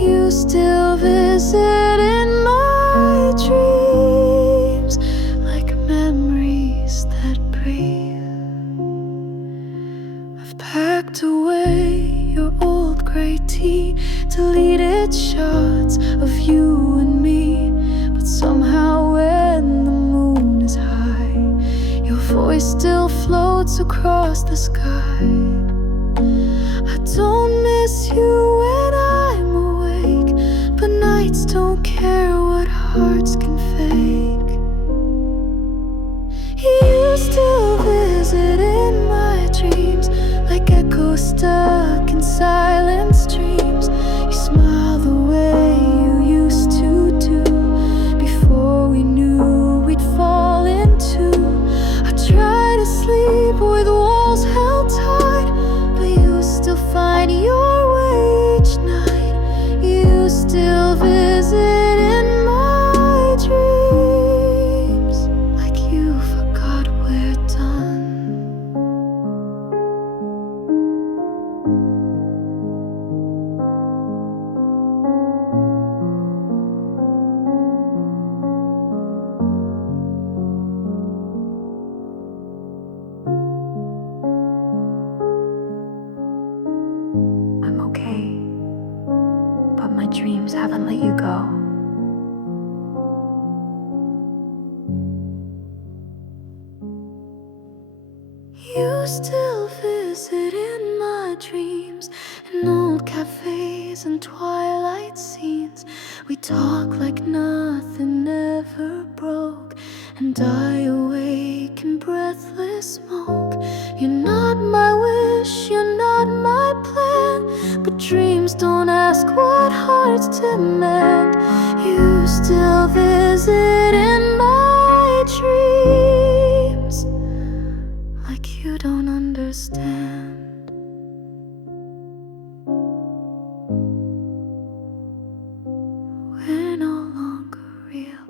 You still visit in my dreams, like memories that breathe. I've packed away your old grey tea, deleted shots of you and me, but somehow when the moon is high, your voice still floats across the sky. I don't miss you when I'm awake, but nights don't care what hearts can fake. You still visit in my dreams, like echoes stuck in silent streams. You smile the way you used to do, before we knew we'd fall into. I try to sleep with walls held tight, but you still find your way each night. You still visit in my dreams, like you forgot we're done. I'm okay, but my dreams haven't let you go. still visit in my dreams, in old cafes and twilight scenes. We talk like nothing ever broke, and I awake in breathless smoke. You're not my wish, you're not my plan, but dreams don't ask what hearts demand. You still visit in my dreams, like you don't understand. We're no longer real.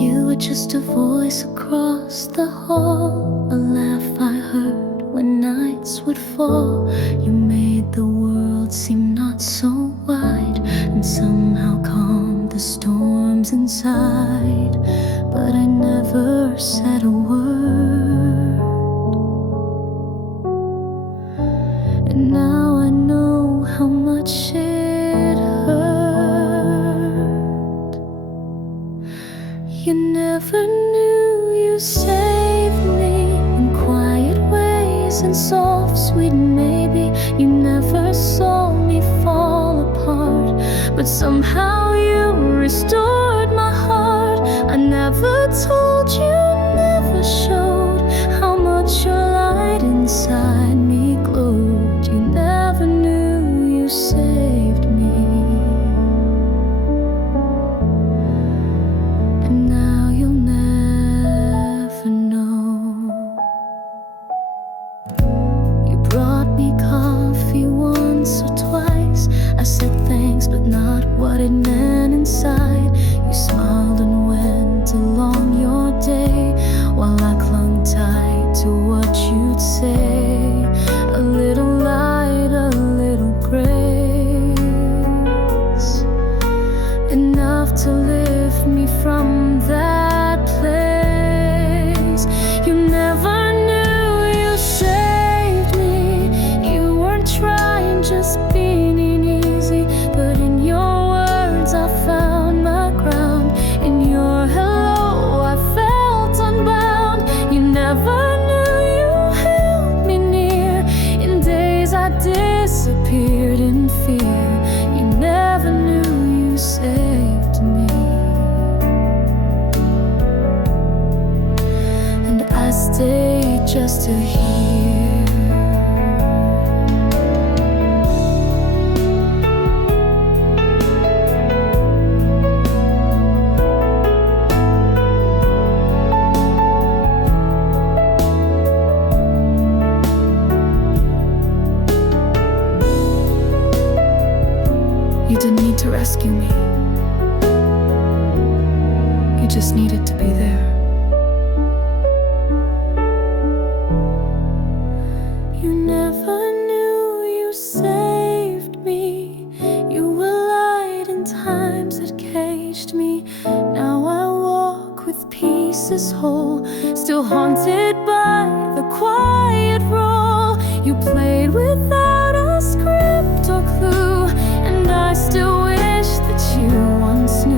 You were just a voice across the hall, a laugh I heard when nights would fall. You made the world seem not so wide, and somehow calmed the storms inside. But I never said a word, and now I know how much it hurt. You never knew you saved me in quiet ways and soft, sweet maybe. You never saw me fall apart, but somehow you restored my heart. I never told you, never showed how much your light inside me glowed. You never knew you saved me, and now you'll never know. You brought me coffee once or twice. I said thanks, but not what it meant inside. You smiled and went along your day, while I clung tight to what you'd say. A little light, a little grace, enough to lift me from that place. You never knew you saved me. You weren't trying, just being easy. But in your words I found my ground. In your hello I felt unbound. You never knew you held me near in days I disappeared in fear. You never knew you saved me, and I stayed just to hear. You didn't need to rescue me. You just needed to be there. You never knew you saved me. You were light in times that caged me. Now I walk with pieces whole, still haunted by the quiet role you played without a script or clue. And I still wish that you once knew.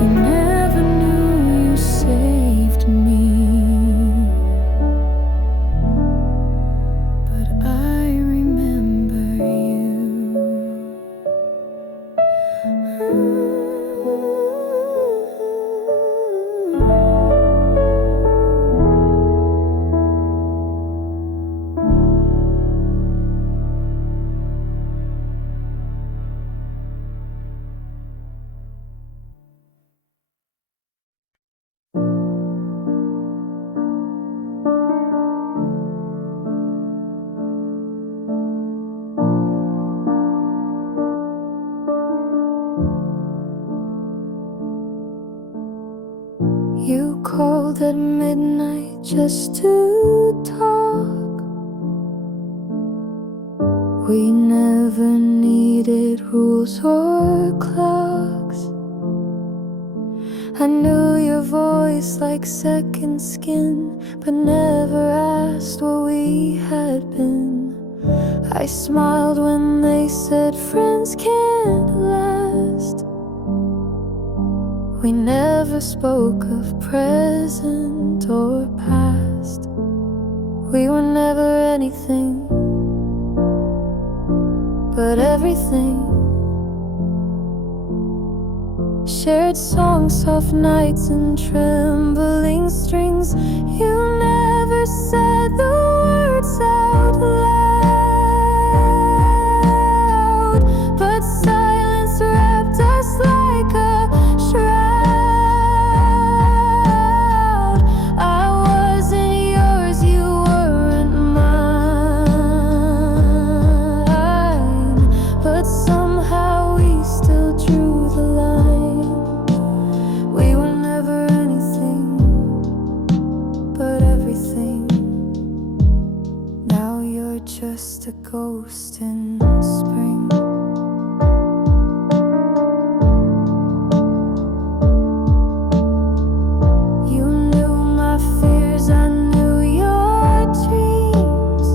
You never knew you saved me, but I remember you. You called at midnight just to talk. We never needed rules or clocks. I knew your voice like second skin, but never asked what we had been. I smiled when they said friends can't last. We never spoke of present or past. We were never anything but everything. Shared songs, soft nights and trembling strings. You never said the words out loud, but silence wrapped us like a shroud. I wasn't yours, you weren't mine, but somehow we still drew the line. We were never anything but everything. Now you're just a ghost in spring. You knew my fears, I knew your dreams.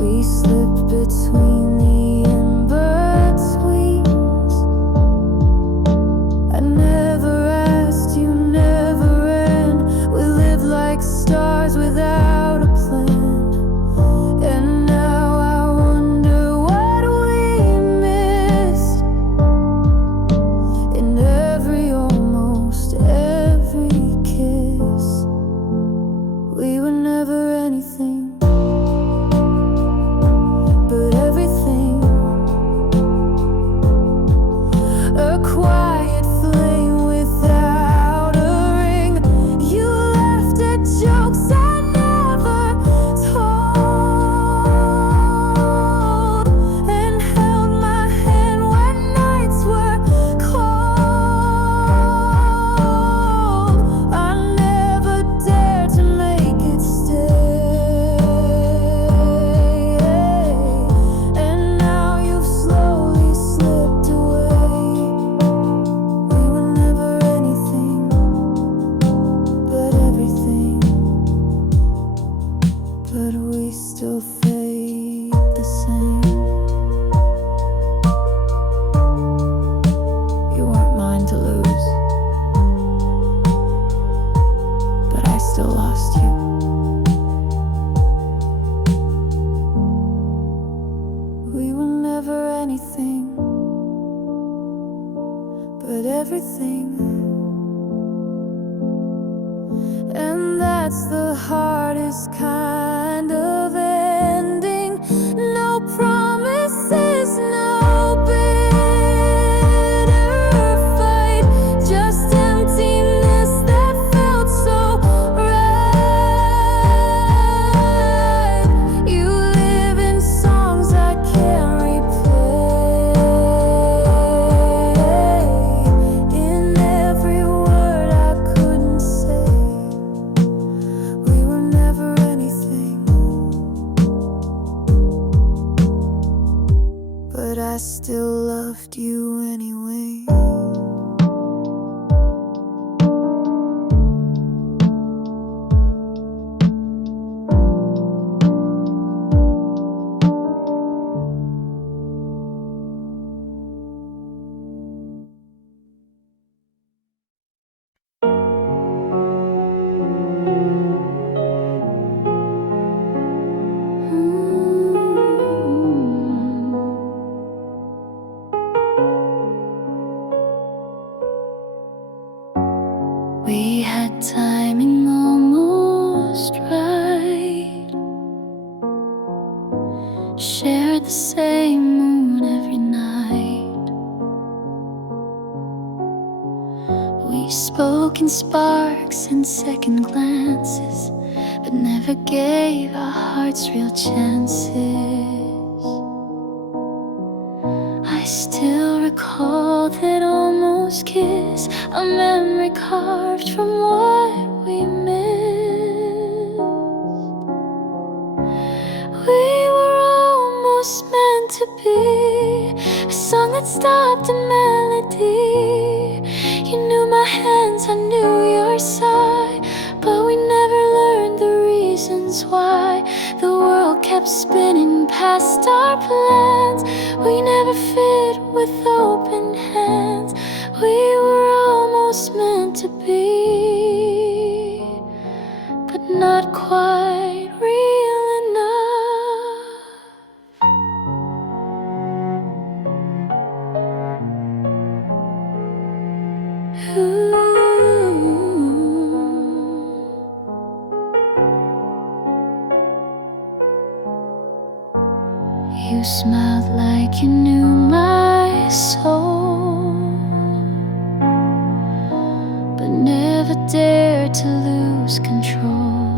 We slipped between the in-betweens. I never asked, you never ran. We lived like stars without a plan. And now I wonder what we missed in every, almost every kiss. We were never anything but everything. A quiet flame without a ring. You laughed at jokes I never told, and held my hand when nights were cold. I never dared to make it stay, and now you've slowly slipped away. We were never anything but everything, but we still fade the same. You weren't mine to lose, but I still lost you. We were never anything but everything. And that's the hardest kind of ending. No promises, no bitter fight, just emptiness that felt so right. You live in songs I can't replay, in every word I couldn't say. We were never anything, but I still loved you anyway. We had timing almost right, shared the same moon every night. We spoke in sparks and second glances, but never gave our hearts real chances. I still recall that almost kiss, a memory carved from what we missed. We were almost meant to be, a song that stopped a melody, kept spinning past our plans. We never fit with open hands. We were almost meant to be, but not quite real enough. You smiled like you knew my soul, but never dared to lose control.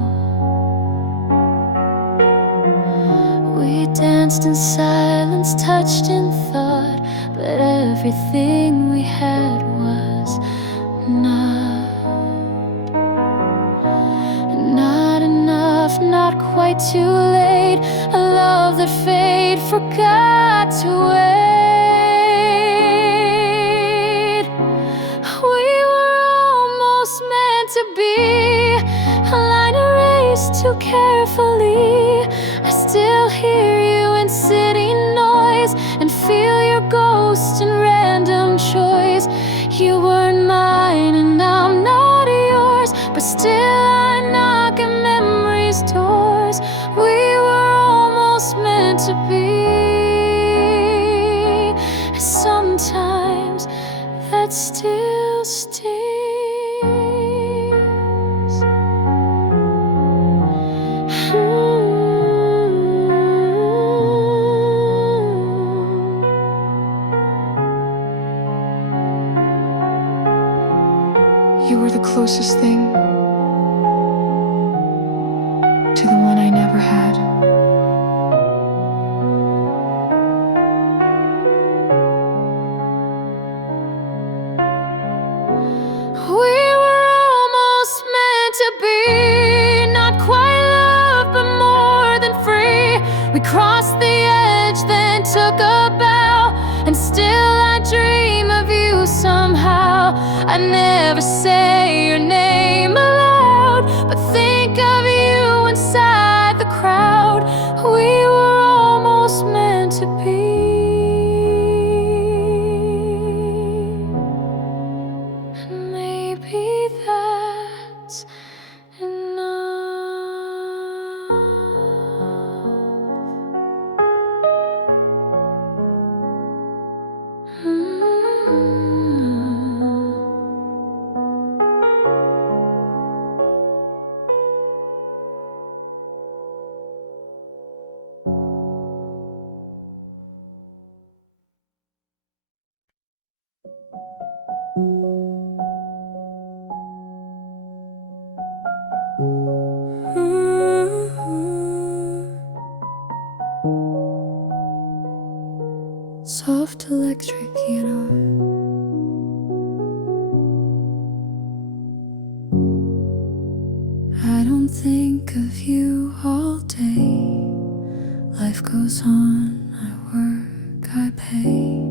We danced in silence, touched in thought, but everything we had was not enough, not quite too late. A love that fate forgot to wait. We were almost meant to be, a line erased too carefully. I still hear you in city noise and feel your ghost in random choice. You weren't mine and I'm not yours, but still I knock at memory's doors. We were almost meant to be, and sometimes that still stings. You were the closest thing to the one I never had. We were almost meant to be, not quite love, but more than free. We crossed the edge, then took a bow, and still I dream of you somehow. I never say your name aloud, but think of you inside the crowd. We were almost meant to be. Maybe that's enough. Soft electric piano, I don't think of you all day. Life goes on, I work, I pay.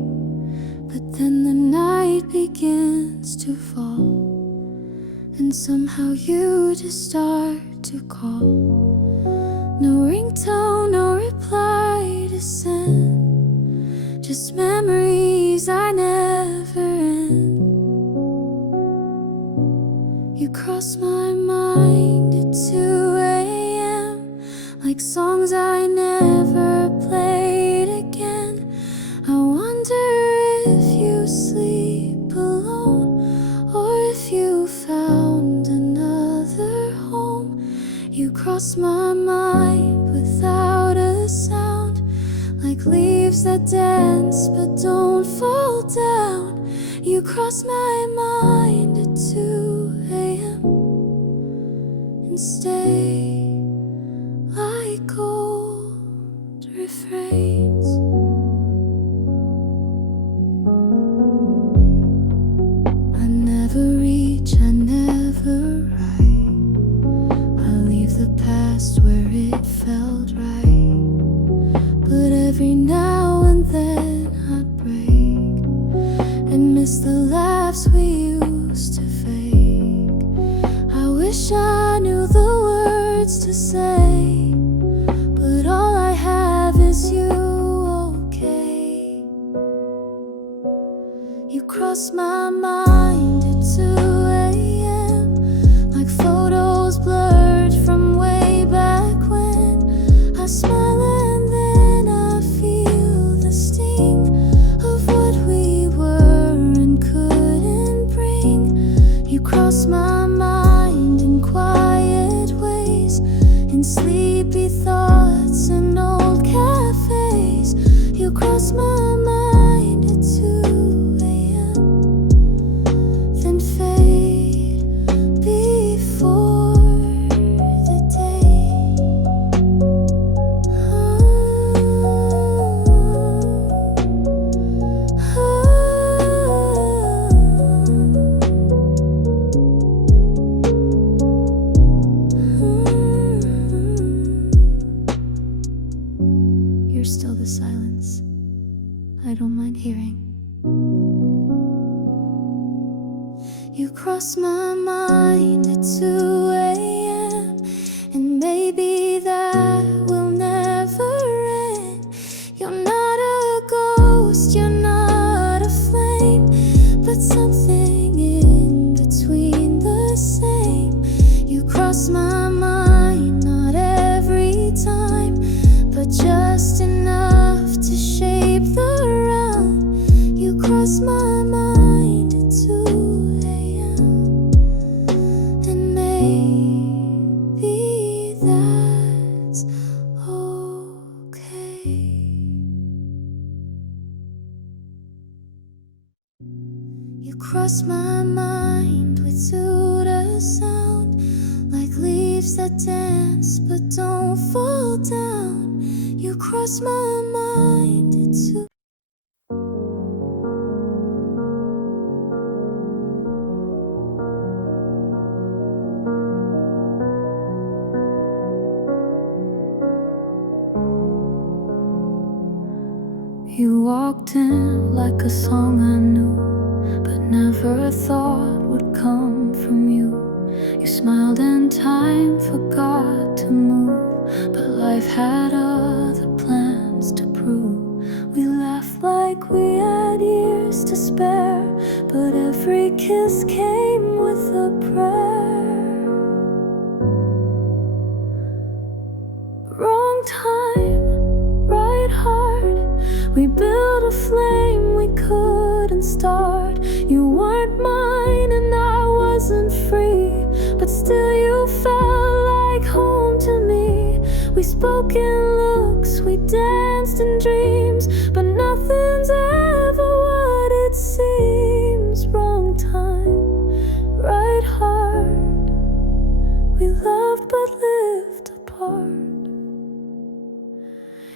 But then the night begins to fall, and somehow you just start to call. No ringtone, no reply to send, just memories I never end. You cross my mind at 2 a.m. like songs I never played again. I wonder if you sleep alone, or if you found another home. You cross my mind without a sound, like leaves that dance but don't fall down. You cross my mind at 2 a.m. and stay like old refrains. I never reach, I never write. I leave the past where it felt right, but every now and then I break and miss the laughs we used to fake. I wish I knew the words to say, but all cross my mind at 2 a.m. like photos blurred from way back when. I smile and then I feel the sting of what we were and couldn't bring. You cross my mind in quiet ways, in sleepy thoughts and old cafes. You cross my mind at 2 a.m. then fade before the day. You're still the silence I don't mind hearing. You cross my mind at 2 a.m. and maybe that will never end. You're not a ghost, you're not a flame, but something in between the same. You cross my mind, not every time, but just enough to shape the realm. You cross my mind at 2 a.m. and maybe that's okay. You cross my mind with Suda sound, like leaves that dance but don't fall down. You cross my mind at 2. You walked in like a song I knew, but never thought would come from you. You smiled and time forgot to move, but life had other plans to prove. We laughed like we had years to spare, but every kiss came with a prayer. Wrong time, right heart. We built a flame we couldn't start. You weren't mine and I wasn't free, but still you felt like home to me. We spoke in looks, we danced in dreams, but nothing's ever what it seems. Wrong time, right heart. We loved but lived apart.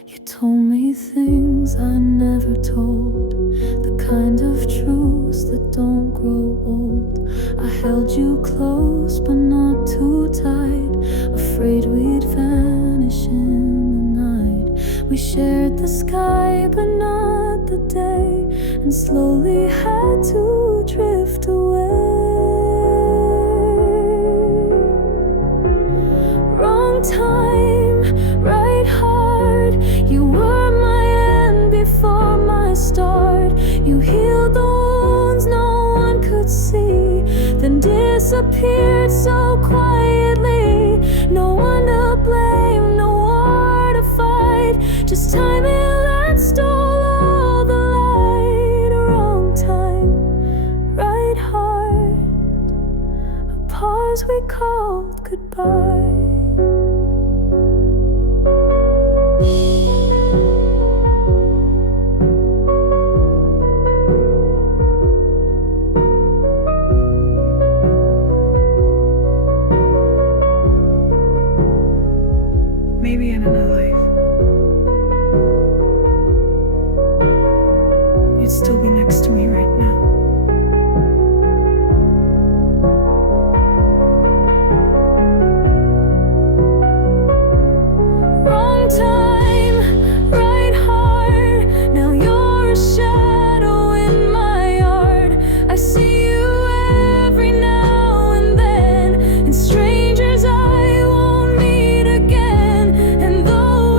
You told me things I never told, the kind of truths that don't grow old. I held you close but not too tight, afraid we'd vanish in the night. We shared the sky but not the day, and slowly had to drift away. Wrong time, right heart. You were my end before my start. You healed the wounds no one could see, then disappeared so quietly. No one to blame, no war to fight, just timing that stole all the light. Wrong time, right heart. A pause we called goodbye. Maybe in another life, you'd still be next to me right now. Wrong time, right heart. Now you're a shadow in my yard. I see you every now and then, and strangers I won't meet again. And though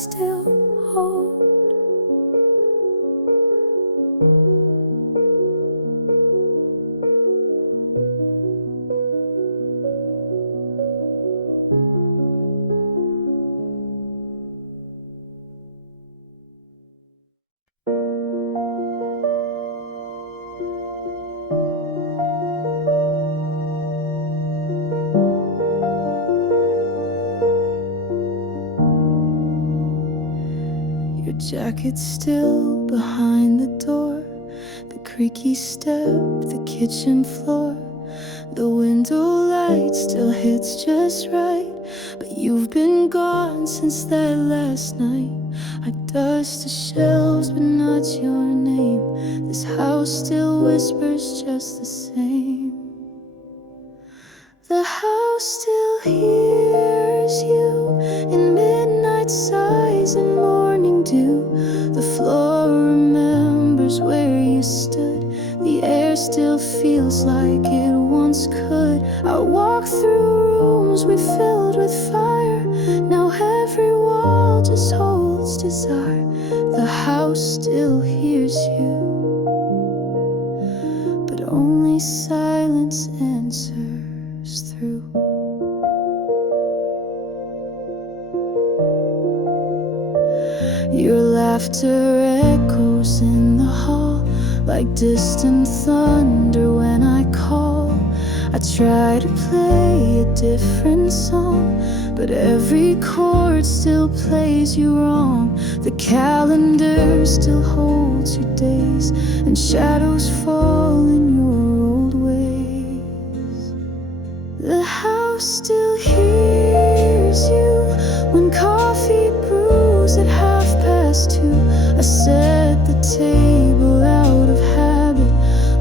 still hold. Your jacket's still behind the door, the creaky step, the kitchen floor. The window light still hits just right, but you've been gone since that last night. I dust the shelves, but not your name. This house still whispers just the same. The house still hears you in midnight sighs and morning dew. The floor remembers where you stood. The air still feels like it once could. I walk through rooms we filled with fire. Now every wall just holds desire. The house still hears you, but only silence answers through. Your laughter echoes in the hall like distant thunder when I call. I try to play a different song, but every chord still plays you wrong. The calendar still holds your days, and shadows fall in your old ways. The house still hears you when coffee brews at 2:30. I set the table out of habit,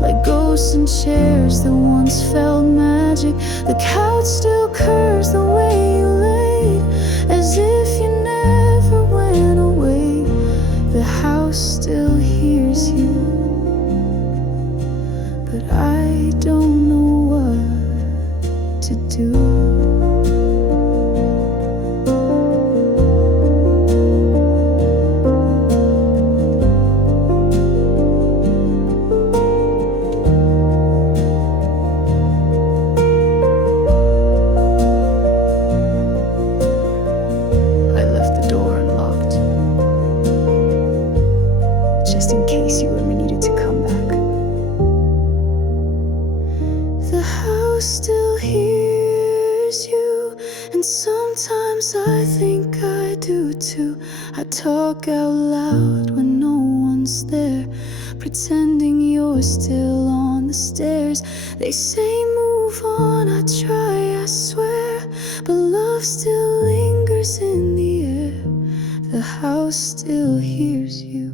like ghosts in chairs that once felt magic. The couch still curves the way you laid, as if you never went away. The house still hears you, but I don't know what to do. Just in case you ever needed to come back. The house still hears you, and sometimes I think I do too. I talk out loud when no one's there, pretending you're still on the stairs. They say move on, I try, I swear, but love still lingers in the air. The house still hears you,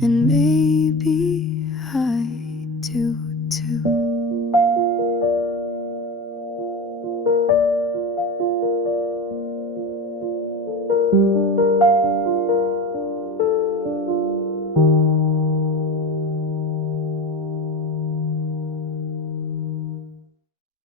and maybe I do too.